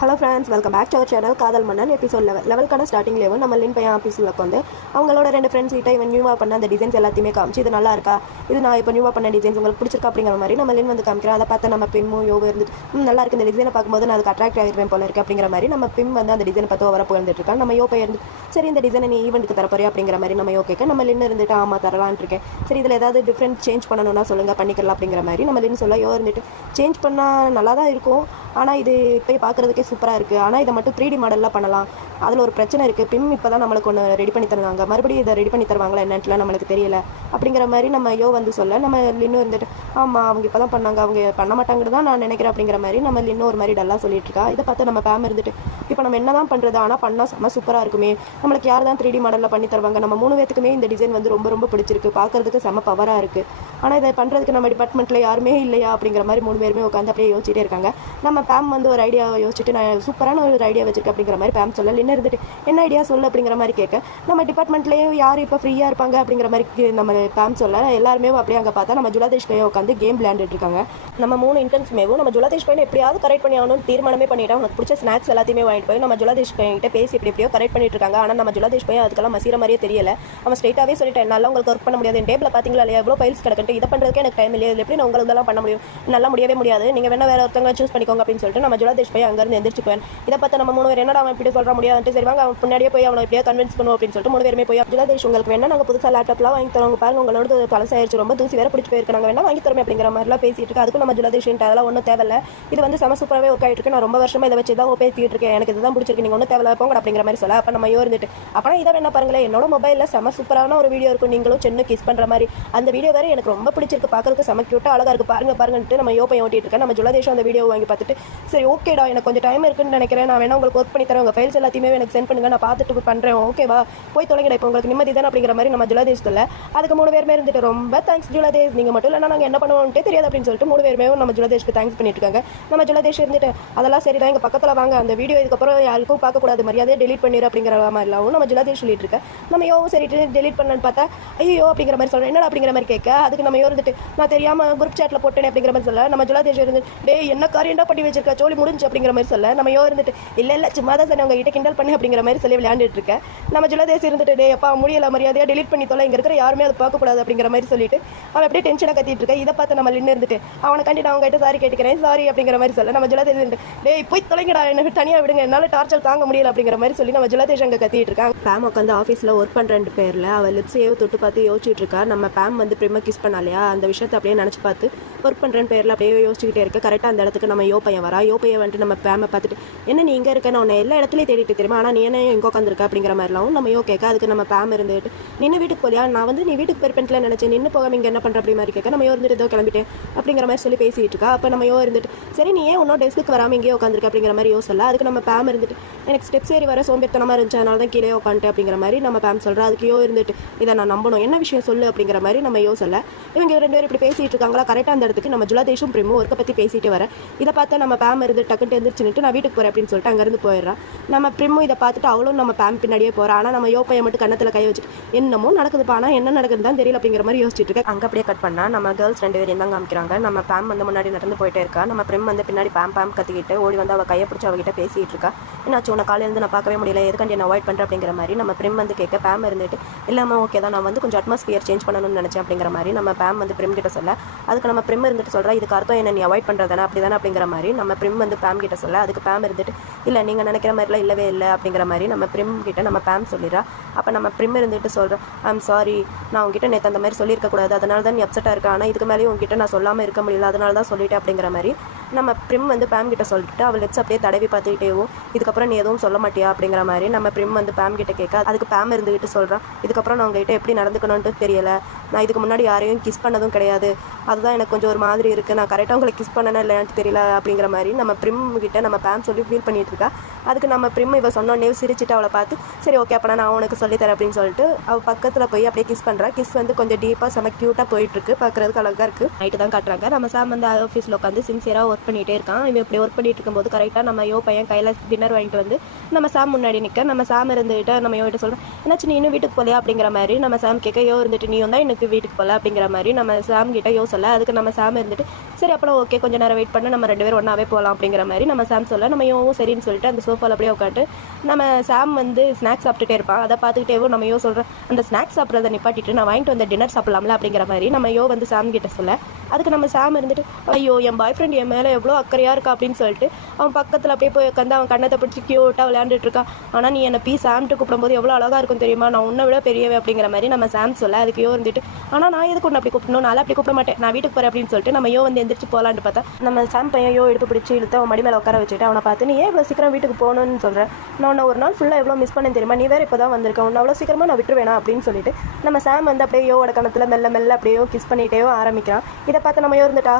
Hello friends, welcome back to our channel Kadhal Mannan. Episode லெவலுக்கான starting level நம்ம லின் பையன் ஆஃபீஸில் வந்து அவங்களோட 2 ஃப்ரெண்ட்ஸ் கிட்ட இவன் நியூவாக பண்ண அந்த டிசைன்ஸ் எல்லாத்தையுமே காமிச்சு இது நல்லா இருக்கா, இது நான் இப்போ நியூவாக பண்ண டிசைன்ஸ் உங்களுக்கு பிடிச்சிருக்கா அப்படிங்கிற மாதிரி நம்ம லின் வந்து காமிக்கிறோம். அதை பார்த்து நம்ம பிம்மும் யோகா இருந்துட்டு நல்லா இருக்குது, இந்த டிசைனை பார்க்கும்போது நான் அதுக்கு அட்ராக்ட் ஆகிருப்பேன் போல இருக்குது அப்படிங்கிற மாதிரி நம்ம பிம் வந்து அந்த டிசைனை பார்த்து வர புகழ்ந்துட்டு இருக்கா. நம்ம யோகா இருந்து சரி இந்த டிசைனை நீ ஈவெண்ட்டுக்கு தரப்போறியா அப்படிங்கிற மாதிரி நம்ம யோகேக்க நம்ம லின் இருந்துட்டு ஆமாம் தரலான் இருக்கேன், சரி இதில் ஏதாவது டிஃப்ரெண்ட் சேஞ்ச் பண்ணணும்னா சொல்லுங்கள் பண்ணிக்கலாம் அப்படிங்கிற மாதிரி நம்ம லின் சொல்ல யோ இருந்துட்டு சேஞ்ச் பண்ணால் நல்லா தான் இருக்கும், ஆனால் இது இப்போ பார்க்குறதுக்கே சூப்பராக இருக்குது, ஆனால் இதை மட்டும் 3D மாடலில் பண்ணலாம், அதில் ஒரு பிரச்சனை இருக்குது, பிம் இப்போ தான் நம்மளுக்கு ஒன்று ரெடி பண்ணி தருவாங்க, மறுபடியும் இதை ரெடி பண்ணி தருவாங்களா என்னன்ட்டுலாம் நம்மளுக்கு தெரியல அப்படிங்கிற மாதிரி நம்ம யோ வந்து சொல்ல நம்ம இன்னும் இருந்துட்டு ஆமாம் அவங்க இப்போ தான் பண்ணாங்க, அவங்க பண்ண மாட்டாங்கன்னு தான் நான் நினைக்கிறேன் அப்படிங்கிற மாதிரி நம்ம இன்னும் ஒரு மாதிரி டல்லாக சொல்லிட்டு இருக்கா. இதை பார்த்து நம்ம பேம் இருந்துட்டு இப்போ நம்ம என்ன தான் பண்ணுறது, ஆனால் பண்ணால் செம்ம சூப்பராக இருக்குமே, நம்மளுக்கு யார் தான் 3D மாடலில் பண்ணி தருவாங்க, நம்ம 3 பேத்துக்குமே இந்த டிசைன் வந்து ரொம்ப ரொம்ப பிடிச்சிருக்கு, பார்க்குறதுக்கு செம்ம பவராக இருக்குது, ஆனால் இதை பண்ணுறதுக்கு நம்ம டிபார்ட்மெண்ட்டில் யாருமே இல்லையா அப்படிங்கிற மாதிரி 3 பேருமே உட்காந்து அப்படியே யோசிச்சுட்டே இருக்காங்க. நம்ம பேம் வந்து ஒரு ஐடியா யோசிச்சுட்டு நான் சூப்பரான ஒரு ஐடியா வச்சிருக்கேன் அப்படிங்கிற மாதிரி பேம் சொல்ல லின்னு இருந்துட்டு என்ன ஐடியா சொல்லு அப்படிங்கிற மாதிரி கேட்க நம்ம டிபார்ட்மெண்ட்லேயும் யார் இப்போ ஃப்ரீயாக இருப்பாங்க அப்படிங்கிற மாதிரி நம்ம பேம் சொல்ல எல்லாருமே அப்படியே அங்கே பார்த்தா நம்ம ஜுலாதேஷ் பையன் உட்காந்து கேம் விளையாண்டுட்டு இருக்காங்க. நம்ம 3 இன்டர்ன்ஸ்மேவும் நம்ம ஜுலாதேஷ் பையனை எப்படியாவது கரெக்ட் பண்ணி ஆகணும்னு தீர்மானமே பண்ணிட்டா உனக்கு பிடிச்ச ஸ்நாக்ஸ் எல்லாத்தையுமே வாங்கிட்டு போய் நம்ம ஜுலாதேஷ் பையன்கிட்ட பேசி எப்படியோ கரெக்ட் பண்ணிட்டு இருக்காங்க. ஆனால் நம்ம ஜுலாதேஷ் பையன் அதுக்கெல்லாம் மசீர மாதிரியே தெரியல, அவன் ஸ்ட்ரைட்டாகவே சொல்லிட்டேன் என்னால் உங்களுக்கு ஒர்க் பண்ண முடியாது, என் டேபிள் பார்த்தீங்களா இல்லையா எவ்வளோ ஃபைல்ஸ் கிடக்கிட்டு இதை பண்ணுறதுக்கு எனக்கு டைம் இல்லையா, எப்படி நான் உங்களுக்கு எல்லாம் பண்ண முடியும், நல்லா முடியவே முடியாது, நீங்கள் வேணா வேறு ஒருத்தவங்க சூஸ் பண்ணிக்கோங்க அப்படின்னு சொல்லிட்டு நம்ம ஜுலாதேஷ் பையன் அங்கேருந்து எந்திரிச்சு போய் இதை பார்த்து நம்ம 3 பேர் என்னடா அவன் இப்படி சொல்ல முடியாது, சரி வாங்க அவன் முன்னாடியே போய் அவனை இப்படியே கன்வின்ஸ் பண்ணுவோம் அப்படின்னு சொல்லிட்டு 3 பேருமே போய் ஜுலாதேஷ் உங்களுக்கு வேணா நாங்கள் புதுசாக லேப்டாப்லாம் வாங்கி தரோங்க பாருங்க, உங்களோட பழசாயிருச்சு ரொம்ப தூசி வேறு பிடிச்சி போயிருக்காங்க வேணா வாங்கி தரோம் அப்படிங்கிற மாதிரிலாம் பேசிட்டு இருக்கு. அதுக்கு நம்ம ஜுலாதேஷ் அதெல்லாம் ஒன்றும் தேவையில்லை, இது வந்து செம சூப்பராகவே ஒர்க் ஆகிட்டு இருக்கு, நான் ரொம்ப வருஷமாக இதை வச்சு தான் பேசிட்டு இருக்கேன், எனக்கு இதுதான் பிடிச்சிருக்கு, நீங்கள் ஒன்றும் தேவையில்ல போங்க அப்படிங்கிற மாதிரி சொல்ல அப்போ நம்ம இருந்துட்டு அப்போ இதை வேணா பாருங்களேன் என்னோட மொபைலில் செம சூப்பரான ஒரு வீடியோ இருக்கும், நீங்களும் சின்ன கிஸ் பண்ணுற மாதிரி அந்த வீடியோ வேறு எனக்கு ரொம்ப பிடிச்சிருக்கு, பார்க்கறதுக்கு செம கியூட்டாக அழகாக இருக்குது பாருங்கன்ட்டு நம்ம யோப்பை ஓட்டிட்டு இருக்கேன். நம்ம ஜுலாதேஷ் அந்த வீடியோ வாங்கி பார்த்துட்டு சரி ஓகேடா எனக்கு கொஞ்சம் டைம் இருக்குன்னு நினைக்கிறேன், நான் வேணா உங்களுக்கு ஒர்க் பண்ணி தரேன், உங்கள் ஃபைல்ஸ் எல்லாத்தையுமே எனக்கு சென்ட் பண்ணுங்க, நான் பார்த்துட்டு பண்ணுறேன் ஓகேவா போய் தொலைங்கடா இப்போ உங்களுக்கு நிம்மதி தானே அப்படிங்கிற மாதிரி நம்ம ஜுலாதேஷ் சொல்ல அதுக்கு 3 பேருமே இருந்துட்டு ரொம்ப தேங்க்ஸ் ஜுலாதேஷ், நீங்கள் மட்டும் இல்லைனா நாங்கள் என்ன பண்ணுவோம்ட்டே தெரியாது அப்படின்னு சொல்லிட்டு 3 பேருமே நம்ம ஜுலாதேஷ்க்கு தேங்க்ஸ் பண்ணிட்டு இருக்காங்க. நம்ம ஜுலாதேஷ் இருந்துட்டு அதெல்லாம் சரி தான் எங்கள் பக்கத்தில் வாங்க, அந்த வீடியோ இதுக்கப்புறம் யாருக்கும் பார்க்கக்கூடாது, மரியாதையை டெலிட் பண்ணிடு அப்படிங்கிற மாதிரிலாம் நம்ம ஜுலாதேஷ் சொல்லிட்டு இருக்கேன். நம்ம யோவும் சரிட்டு டெலிட் பண்ணலான்னு பார்த்தா ஐயோ அப்படிங்கிற மாதிரி சொல்கிறேன், என்னடா அப்படிங்கிற மாதிரி கேட்க அதுக்கு நம்ம இருந்துட்டு நான் தெரியாமல் குரூப் சேட்டில் போட்டேன் அப்படிங்கிற மாதிரி சொல்ல நம்ம ஜுலாதேஷ் இருந்து டே என்ன காரியண்டா பண்ணி வச்சிருக்கா சோழி முடிஞ்சு அப்படிங்கிற மாதிரி சொல்ல நம்ம யோ இருந்துட்டு இல்லை சும்மா தான் சார் உங்ககிட்ட கிண்டல் பண்ணி அப்படிங்கிற மாதிரி சொல்லி விளையாண்டுட்டு இருக்கேன். நம்ம ஜுலாதேஷ் இருந்துட்டு டே அப்பா முடியல மரியாதையாக டெலிட் பண்ணி தொலை, இங்கே இருக்கிற யாருமே அதை பார்க்கக்கூடாது அப்படிங்கிற மாதிரி சொல்லிட்டு அவன் அப்படியே டென்ஷனாக கத்திட்டு இருக்கேன். இதை பார்த்து நம்ம நின்று இருந்துட்டு அவனை கண்டி நான் அவங்ககிட்ட சாரி கேட்டுக்கிறேன் சாரி அப்படிங்கிற மாதிரி சொல்ல நம்ம ஜுலாதேஷ் இருந்துட்டு டே போய் தொலைங்கடா எனக்கு தனியாக விடுங்க என்னால் டார்ச்சர் தாங்க முடியல அப்படிங்கிற மாதிரி சொல்லி நம்ம ஜுலாதேஷ் அங்கே கத்திட்டு இருக்காங்க. பேம் உட்காந்து ஆஃபீஸில் ஒர்க் பண்ணுற பேரில் அவள் லிப்ஸையோ தொட்டு பார்த்து யோசிச்சுட்டு இருக்கா. நம்ம பேம் வந்து பிரிமா கிஸ் பண்ணாலையா அந்த விஷயத்தை அப்படியே நினச்சி பார்த்து ஒர்க் பண்ணுறேன்னு பேரில் அப்படியே யோசிச்சுக்கிட்டே இருக்க. கரெக்டாக அந்த இடத்துக்கு நம்ம யோ பையன் வரா. யோ பையன் வந்துட்டு நம்ம பேமை பார்த்துட்டு என்ன நீ இங்கே இருக்க, நான் உன்னை எல்லா இடத்துலையும் தேடிட்டு தெரியுமா, ஆனால் நீ என்ன எங்கே உட்காந்துருக்க அப்படிங்கிற மாதிரிலாம் நம்ம யோ கேட்க. அதுக்கு நம்ம பேம் இருந்துட்டு நின்று வீட்டுக்கு போலியா, நான் வந்து நீ வீட்டுக்கு பெருப்பெண்ட்டில் நினச்சேன், நின்று போகாம இங்கே என்ன பண்ணுற அப்படி மாதிரி கேட்க. நம்ம யோ இருந்துட்டு ஏதோ கிளம்பிட்டேன் அப்படிங்கிற மாதிரி சொல்லி பேசிகிட்டு இருக்கா. அப்போ நம்ம யோ இருந்துட்டு சரி நீ ஏன் இன்னும் டெஸ்க்கு வராமல் இங்கேயே உட்காந்துருக்க அப்படிங்கிற மாதிரி யோ சொல்ல. அதுக்கு நம்ம பேம் இருந்துட்டு எனக்கு ஸ்டெப்ஸ் ஏறி வர சோம்பேத்தனமாக இருந்துச்சு, அதனால தான் கீழே உட்காந்துட்டு அப்படிங்கிற மாதிரி நம்ம பேம் சொல்கிறேன். அதுக்கு யோ இருந்துட்டு இதை நான் நம்பணும், என்ன விஷயம் சொல்லு அப்படிங்கிற மாதிரி நம்ம யோ சொல்ல. இவங்க 2 பேரும் இப்படி பேசிகிட்டு இருக்காங்களா. கரெக்டாக அந்த இடத்துக்கு நம்ம ஜுலாதேஷும் பிரிமும் ஒர்க்கை பற்றி பேசிட்டு வர. இதை பார்த்து நம்ம பேம் இருந்து டக்குன்னு எழுந்திரிச்சுட்டு நான் வீட்டுக்கு போகிறேன் அப்படின்னு சொல்லிட்டு அங்கேருந்து போயிடுறான். நம்ம பிரிமும் இதை பார்த்துட்டு அவளும் நம்ம பேம் பின்னாடியே போகிறா. ஆனால் நம்ம யோ பையன் மட்டும் கண்ணத்தில் கை வச்சுட்டு என்னமோ நடக்குதுப்பா, ஆனால் என்ன நடக்குதுன்னு தான் தெரியல அப்படிங்கிற மாதிரி யோசிச்சுட்டு இருக்கேன். அங்கே அப்படியே கட் பண்ணால் நம்ம கேர்ள்ஸ் 2 பேரும் தான் காமிக்கிறாங்க. நம்ம பேம் வந்து முன்னாடி நடந்து போயிட்டே இருக்கா. நம்ம பிரிம் வந்து பின்னாடி பேம் கத்திக்கிட்டு ஓடி வந்து அவள் கையை பிடிச்சி அவகிட்ட பேசிகிட்டு இருக்கா. என்னாச்சு உன்னை காலையிலேருந்து நான் பார்க்கவே முடியல, எதுக்காண்டி என்ன அவாய்ட் பண்ணுறேன் அப்படிங்கிற மாதிரி நம்ம பிரிம் வந்து கேட்க. பேம் இருந்துட்டு இல்லாமல் ஓகே தான் நான் வந்து கொஞ்சம் அட்மாஸ்பியர் சேஞ்ச் பண்ணணும்னு நினச்சேன் அப்படிங்கிற மாதிரி நம்ம பேம் வந்து பிரிம் கிட்ட சொல்ல. அதுக்கு நம்ம பிரிம் இருந்துட்டு சொல்கிறா இதுக்கு அர்த்தம் என்ன நீ அவாய்ட் பண்ணுறதானே அப்படி தானே அப்படிங்கிற மாதிரி நம்ம பிரிம் வந்து பேம் கிட்ட சொல்ல. அதுக்கு பேம் இருந்துட்டு இல்லை நீங்கள் நினைக்கிற மாதிரிலாம் இல்லவே இல்லை அப்படிங்கிற மாதிரி நம்ம பிரிம் கிட்ட நம்ம பேம் சொல்லிடுறா. அப்போ நம்ம பிரிம் இருந்துட்டு சொல்கிறேன் ஐம் சாரி, நான் உங்ககிட்ட நேற்று அந்த மாதிரி சொல்லியிருக்கக்கூடாது, அதனால தான் நீ அப்செட்டாக இருக்கா, ஆனால் இதுக்கு மேலேயும் உங்ககிட்ட நான் சொல்லாமல் இருக்க முடியல, அதனால தான் சொல்லிட்டேன் அப்படிங்கிற மாதிரி நம்ம பிரிம் வந்து பேம் கிட்ட சொல்லிட்டு அவள் லெட்ஸ் அப்படியே தடவி பார்த்துக்கிட்டேவும் இதுக்கப்புறம் நீ எதுவும் சொல்ல மாட்டியா அப்படிங்கிற மாதிரி நம்ம பிரிம் வந்து பேம் கிட்ட கேட்க. அதுக்கு பேம் இருந்துகிட்டு சொல்கிறான் இதுக்கப்புறம் நான் உங்ககிட்ட எப்படி நடந்துக்கணும்னு தெரியலை, நான் இதுக்கு முன்னாடி யாரையும் கிஸ் பண்ணதும் கிடையாது, அதுதான் எனக்கு கொஞ்சம் ஒரு மாதிரி இருக்குது, நான் கரெக்டாக உங்களை கிஸ் பண்ணனே இல்லைன்னு தெரியல அப்படிங்கிற மாதிரி நம்ம பிரிம் கிட்ட நம்ம பேம் சொல்லி ஃபீல் பண்ணிட்டு இருக்கா. அதுக்கு நம்ம பிரிம் இவ சொன்னோன்னே சிரிச்சுட்டு அவளை பார்த்து சரி ஓகே அப்போ நான் உனக்கு சொல்லித்தரேன் அப்படின்னு சொல்லிட்டு அவள் பக்கத்தில் போய் அப்படியே கிஸ் பண்ணுறா. கிஸ் வந்து கொஞ்சம் டீப்பாக செம க்யூட்டாக போயிட்டுருக்கு, பார்க்குறதுக்கு அழகாக இருக்குது. நைட்டு தான் காட்டுறாங்க. நம்ம சாம் வந்து ஆஃபீஸில் உட்காந்து சின்சியராக ஒர்க் பண்ணிகிட்டே இருக்கான். இவன் இப்படி ஒர்க் பண்ணிட்டு இருக்கும்போது கரெக்டாக நம்ம யோ பையன் கையில் டின்னர் வாங்கிட்டு வந்து நம்ம சாம் முன்னாடி நிற்க. நம்ம சாம் இருந்துகிட்ட நம்ம யோகிட்ட சொல்கிறேன் என்னாச்சு நீ இன்னும் வீட்டுக்கு போலையா அப்படிங்கிற மாதிரி நம்ம சாம் கேட்க. யோ இருந்துட்டு நீ வந்தால் எனக்கு வீட்டுக்கு போகல அப்படிங்கிற மாதிரி நம்ம சாம் கிட்ட யோ சொல்ல. அதுக்கு நம்ம சாம் இருந்துட்டு சரி அப்புறம் ஓகே கொஞ்சம் நேரம் வெயிட் பண்ணி நம்ம 2 பேரும் ஒன்றாவே போகலாம் அப்படிங்கிற மாதிரி நம்ம சாம் சொல்ல நம்ம சரின்னு சொல்லிட்டு அந்த சோஃபாவில் அப்படியே உட்காந்து நம்ம சாம் வந்து ஸ்நாக்ஸ் சாப்பிட்டுட்டே இருப்பான். அதை பார்த்துக்கிட்டேவும் நம்ம சொல்கிறேன் அந்த ஸ்நாக்ஸ் சாப்பிட்றத நிப்பாட்டிட்டு நான் வாங்கிட்டு வந்த டின்னர் சாப்பிடலாம்ல அப்படிங்கிற மாதிரி நம்ம வந்து சாம் கிட்ட சொல்ல அதுக்கு நம்ம சாம் இருந்துட்டு ஐயோ என் பாய் ஃப்ரெண்ட் என் மேலே எவ்வளோ அக்கறையாக இருக்கா அப்படின்னு சொல்லிட்டு அவன் பக்கத்தில் அப்படியே போய் உட்காந்து அவன் கண்ணத்தை பிடிச்சி க்யூட்டாக விளையாண்டுட்டு இருக்கான். ஆனால் நீ என்னை சாம்ட்டு கூப்பிடும்போது எவ்வளோ அழகாக இருக்கும் தெரியுமா, நான் உன்னை விட பெரியவே அப்படிங்கிற மாதிரி நம்ம சாம் சொல்ல அதுக்கு இருந்துட்டு ஆனால் நான் எதுக்கு ஒன்று அப்படி கூப்பிடணும், நான் அப்படி கூப்பிட மாட்டேன், நான் வீட்டுக்கு போகிறேன் அப்படின்னு சொல்லிட்டு நம்ம வந்து எந்திரிச்சு போகலான்னு பார்த்தா நம்ம சாம் பையன் எடுப்பு பிடிச்சி இழுத்து அவன் மடி மேலே உட்கார வச்சுட்டு அவனை பார்த்து நீ ஏன் இவ்வளோ சீக்கிரம் வீட்டுக்கு போகணும்னு சொல்கிறேன், நான் உன்னை ஒரு நாள் ஃபுல்லாக எவ்வளோ மிஸ் பண்ணேன் தெரியுமா, நீ வேறு இப்போ தான் வந்திருக்கேன், உன்னை அவ்வளோ சீக்கிரமாக நான் விட்டுருவேணா அப்படின்னு சொல்லிட்டு நம்ம சாம் வந்து அப்படியே யோட கணத்தில் மெல்ல மெல்ல அப்படியே கிஸ் பண்ணிகிட்டே ஆரம்பிக்கிறான். இதை பார்த்து நம்ம இருந்துட்டு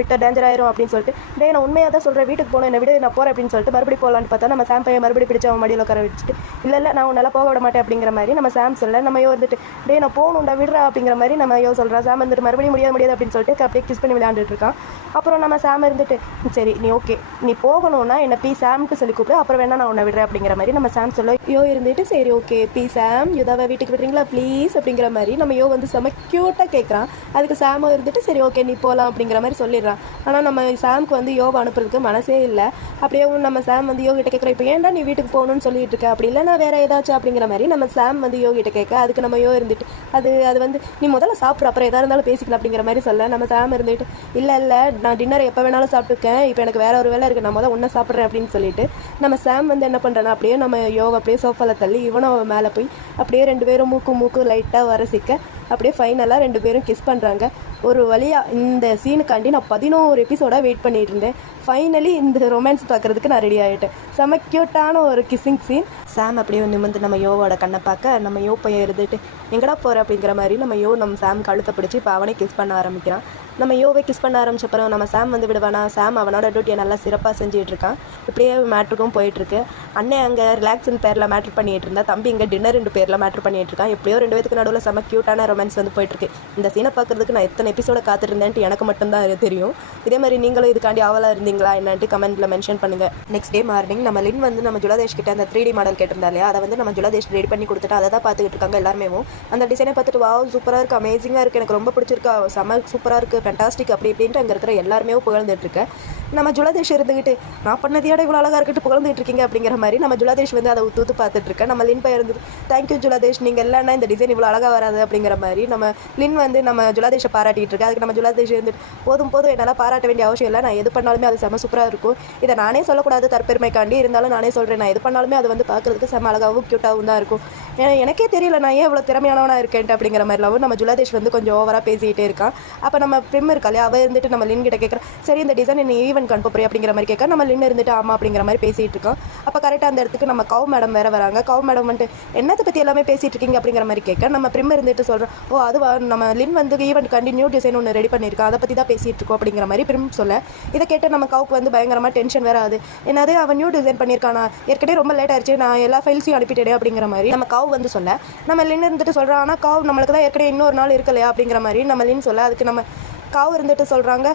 விட்ட டேஞ்சர் ஆயிரும் அப்படின்னு சொல்லிட்டு டே நான் உண்மையாக தான் சொல்கிறேன், வீட்டுக்கு போகணும் என்னை விட நான் போகிறேன் அப்படின்னு சொல்லிட்டு மறுபடியும் போகலான்னு பார்த்தா நம்ம சாம் பையன் மறுபடியும் பிடிச்சி அவன் மடியில் உட்கார வச்சுட்டு இல்லை நான் உன்னால் போக விட மாட்டேன் அப்படிங்கிற மாதிரி நம்ம சாம் சொல்ல நம்ம வந்துட்டு டே நான் போகணும்டா விடுறா அப்படிங்கிற மாதிரி நம்ம சொல்கிறா. சாம் வந்துட்டு மறுபடியும் முடியாது அப்படின்னு சொல்லிட்டு அப்படியே கிஸ் பண்ணி விளையாண்டுட்டு இருக்கான். அப்புறம் நம்ம சாம் இருந்துட்டு சரி நீ ஓகே நீ போகணும்னா என்னை சாம்ட்டு சொல்லி கூப்பிடு, அப்புறம் வேணா நான் உன்னை விடுறேன் அப்படிங்கிற மாதிரி நம்ம சாம் சொல்ல இருந்துட்டு சரி ஓகே சாம் யுதாவை வீட்டுக்கு விடுறீங்களா ப்ளீஸ் அப்படிங்கிற மாதிரி நம்ம வந்து செம க்யூட்டாக கேட்குறான். அதுக்கு சாம இருந்துட்டு சரி ஓகே நீ போகலாம் அப்படிங்கிற மாதிரி சொல்லிடுறான். ஆனால் நம்ம சாம்க்கு வந்து யோவை அனுப்புறதுக்கு மனசே இல்லை. அப்படியே நம்ம சாம் வந்து கிட்ட கேட்குறோம் இப்போ ஏன்டா நீ வீட்டுக்கு போகணும்னு சொல்லிட்டு இருக்க, அப்படி இல்லை நான் வேற ஏதாச்சும் அப்படிங்கிற மாதிரி நம்ம சாம் வந்து கிட்ட கேட்க அதுக்கு நம்ம இருந்துட்டு அது வந்து நீ முதல்ல சாப்பிட்ற அப்புறம் எதாக இருந்தாலும் பேசிக்கலாம் அப்படிங்கிற மாதிரி சொல்ல நம்ம சாம் இருந்துட்டு இல்லை நான் டின்னர் எப்போ வேணாலும் சாப்பிட்டுருக்கேன், இப்போ எனக்கு வேற ஒரு வேலை இருக்குது, நான் முதல்ல ஒன்றை சாப்பிட்றேன் அப்படின்னு சொல்லிட்டு நம்ம சாம் வந்து என்ன பண்ணுறேன்னா அப்படியே நம்ம அப்படியே சோஃபாவில் தள்ளி இவனும் மேலே போய் அப்படியே 2 பேரும் மூக்கு லைட்டாக வரசிக்க அப்படியே ஃபைனலாக 2 பேரும் கிஸ் பண்ணுறாங்க. ஒரு வழியாக இந்த சீனுக்காண்டி நான் 11 எபிசோடாக வெயிட் பண்ணிட்டு இருந்தேன். ஃபைனலி இந்த ரொமான்ஸ் பார்க்குறதுக்கு நான் ரெடி ஆகிட்டேன். செம க்யூட்டான ஒரு கிஸ்ஸிங் சீன். சாம் அப்படியே நிமிர்ந்து நம்ம யோவோட கண்ணை பார்க்க நம்ம பையன் இருந்துட்டு எங்கடா போகிற அப்படிங்கிற மாதிரி நம்ம சாம் கழுத்தை பிடிச்சி இப்போ அவனே கிஸ் பண்ண ஆரம்பிக்கிறான். நம்ம யோவை கிஸ் பண்ண ஆரம்பிச்சப்பறம் நம்ம சாம் வந்து விடுவானா, சாம் அவனோட டியூட்டியை நல்லா சிறப்பாக செஞ்சுட்டு இருக்கான். இப்படியே மேட்ருக்கும் போயிட்டுருக்கு. அண்ணன் அங்கே ரிலாக்ஸின் பேரில் மேட்ரு பண்ணிகிட்டு இருந்தா, தம்பி இங்கே டின்னர் 2 பேரில் மேட்ரு பண்ணிகிட்டு இருக்கான். எப்படியோ 2 பேருக்கு நடுவில் செம க்யூட்டான ரொமான்ஸ் வந்து போயிட்டுருக்கு. இந்த சீனை பார்க்குறதுக்கு நான் எத்தனை எபிசோட காத்துருந்தேன்ட்டு எனக்கு மட்டும்தான் தெரியும். இதே மாதிரி நீங்களும் இதுக்காண்டி ஆவலாக இருந்தீங்களா என்னன்ட்டு கமெண்ட்டில் மென்ஷன் பண்ணுங்கள். நெக்ஸ்ட் டே மார்னிங் நம்ம லின் வந்து நம்ம ஜுலாதேஷ் கிட்ட அந்த 3D மாடல் கேட்டிருந்தா இல்லையா, அதை வந்து நம்ம ஜுலாதேஷ் ரெடி பண்ணி கொடுத்துட்டு அதை தான் பார்த்துக்கிட்டு இருக்காங்க எல்லாருமே. அந்த டிசைனை பார்த்துட்டு வாவ் சூப்பராக இருக்குது, அமேசிங்காக இருக்குது, எனக்கு ரொம்ப பிடிச்சிருக்கா, செம சூப்பராக இருக்குது, ஃபென்டாஸ்டிக் அப்படி இப்படின்ட்டு அங்கே இருக்கிற எல்லாருமே புகழ்ந்துட்டுருக்கேன். நம்ம ஜுலாதேஷ் இருந்துக்கிட்டு நான் பண்ணதையோட இவ்வளோ அழகாக இருக்கட்டு புகழ்ந்துட்டு இருக்கீங்க அப்படிங்கிற மாதிரி நம்ம ஜுலாதேஷ் வந்து அதை ஊத்து பார்த்துட்டு இருக்கேன். நம்ம லின் பையன் இருந்துட்டு தேங்க்யூ ஜுலாதேஷ், நீங்கள் இல்லைன்னா இந்த டிசைன் இவ்வளோ அழகாக வராது அப்படிங்கிற மாதிரி நம்ம லின் வந்து நம்ம ஜுலாதேஷை பாராட்டிகிட்டு இருக்கேன். அதுக்கு நம்ம ஜுலாதேஷ் இருந்துட்டு போதும் என்னால் பாராட்ட வேண்டிய அவசியம் இல்லை, நான் எது பண்ணாலுமே அது செம சூப்பராக இருக்கும், இதை நானே சொல்லக்கூடாது தற்பெருமைக்காண்டி, இருந்தாலும் நானே சொல்கிறேன், நான் எது பண்ணாலுமே அது வந்து பார்க்குறதுக்கு செம அழகாகவும் க்யூட்டாகவும் தான் இருக்கும், எனக்கே தெரியல நான் ஏன் இவ்வளோ திறமையானவனாக இருக்கேன்ட்டு அப்படிங்கிற மாதிரிலாம் நம்ம ஜுலாதேஷ் வந்து கொஞ்சம் ஓவராக பேசிக்கிட்டே இருக்கான். அப்போ நம்ம பிரிம் இருக்காளே அவள் இருந்துட்டு நம்ம லின் கிட்ட கேட்குறேன் சரி இந்த டிசைன் நீ ஈவென்ட் அனுப்புறேன் அப்படிங்கிற மாதிரி கேட்க நம்ம லின் இருந்துட்டு ஆமாம் அப்படிங்கிற மாதிரி பேசிகிட்டு இருக்கோம். அப்போ கரெக்டாக அந்த இடத்துக்கு நம்ம கவ் மேடம் வேறு வராங்க. கவ் மேடம் வந்துட்டு என்னத்தை பற்றி எல்லாமே பேசிகிட்டு இருக்கீங்க அப்படிங்கிற மாதிரி கேட்க நம்ம பிரிம் இருந்துட்டு சொல்கிறோம் ஓ அதுவா நம்ம லின் வந்து ஈவெண்ட் கண்டி நியூ டிசைன் ஒன்று ரெடி பண்ணியிருக்கோம், அதை பற்றி தான் பேசிகிட்டு இருக்கோம் அப்படிங்கிற மாதிரி பிரிம் சொல்ல இதை கேட்டு நம்ம கவுக்கு வந்து பயங்கரமாக டென்ஷன் வேறு ஆகுது. என்னது அவன் நியூ டிசைன் பண்ணியிருக்கானா, ஏற்கனவே ரொம்ப லேட் ஆயிடுச்சு, நான் எல்லா ஃபைல்ஸையும் அனுப்பிட்டேன் அப்படிங்கிற மாதிரி நம்ம கவ் வந்து சொல்ல நம்ம லின் இருந்துட்டு சொல்கிறோம் ஆனால் கவ் நம்மளுக்கு தான் ஏற்கனவே இன்னொரு நாள் இருக்கலையா அப்படிங்கிற மாதிரி நம்ம லின் சொல்ல அதுக்கு நம்ம காவு இருந்துட்டு சொல்கிறாங்க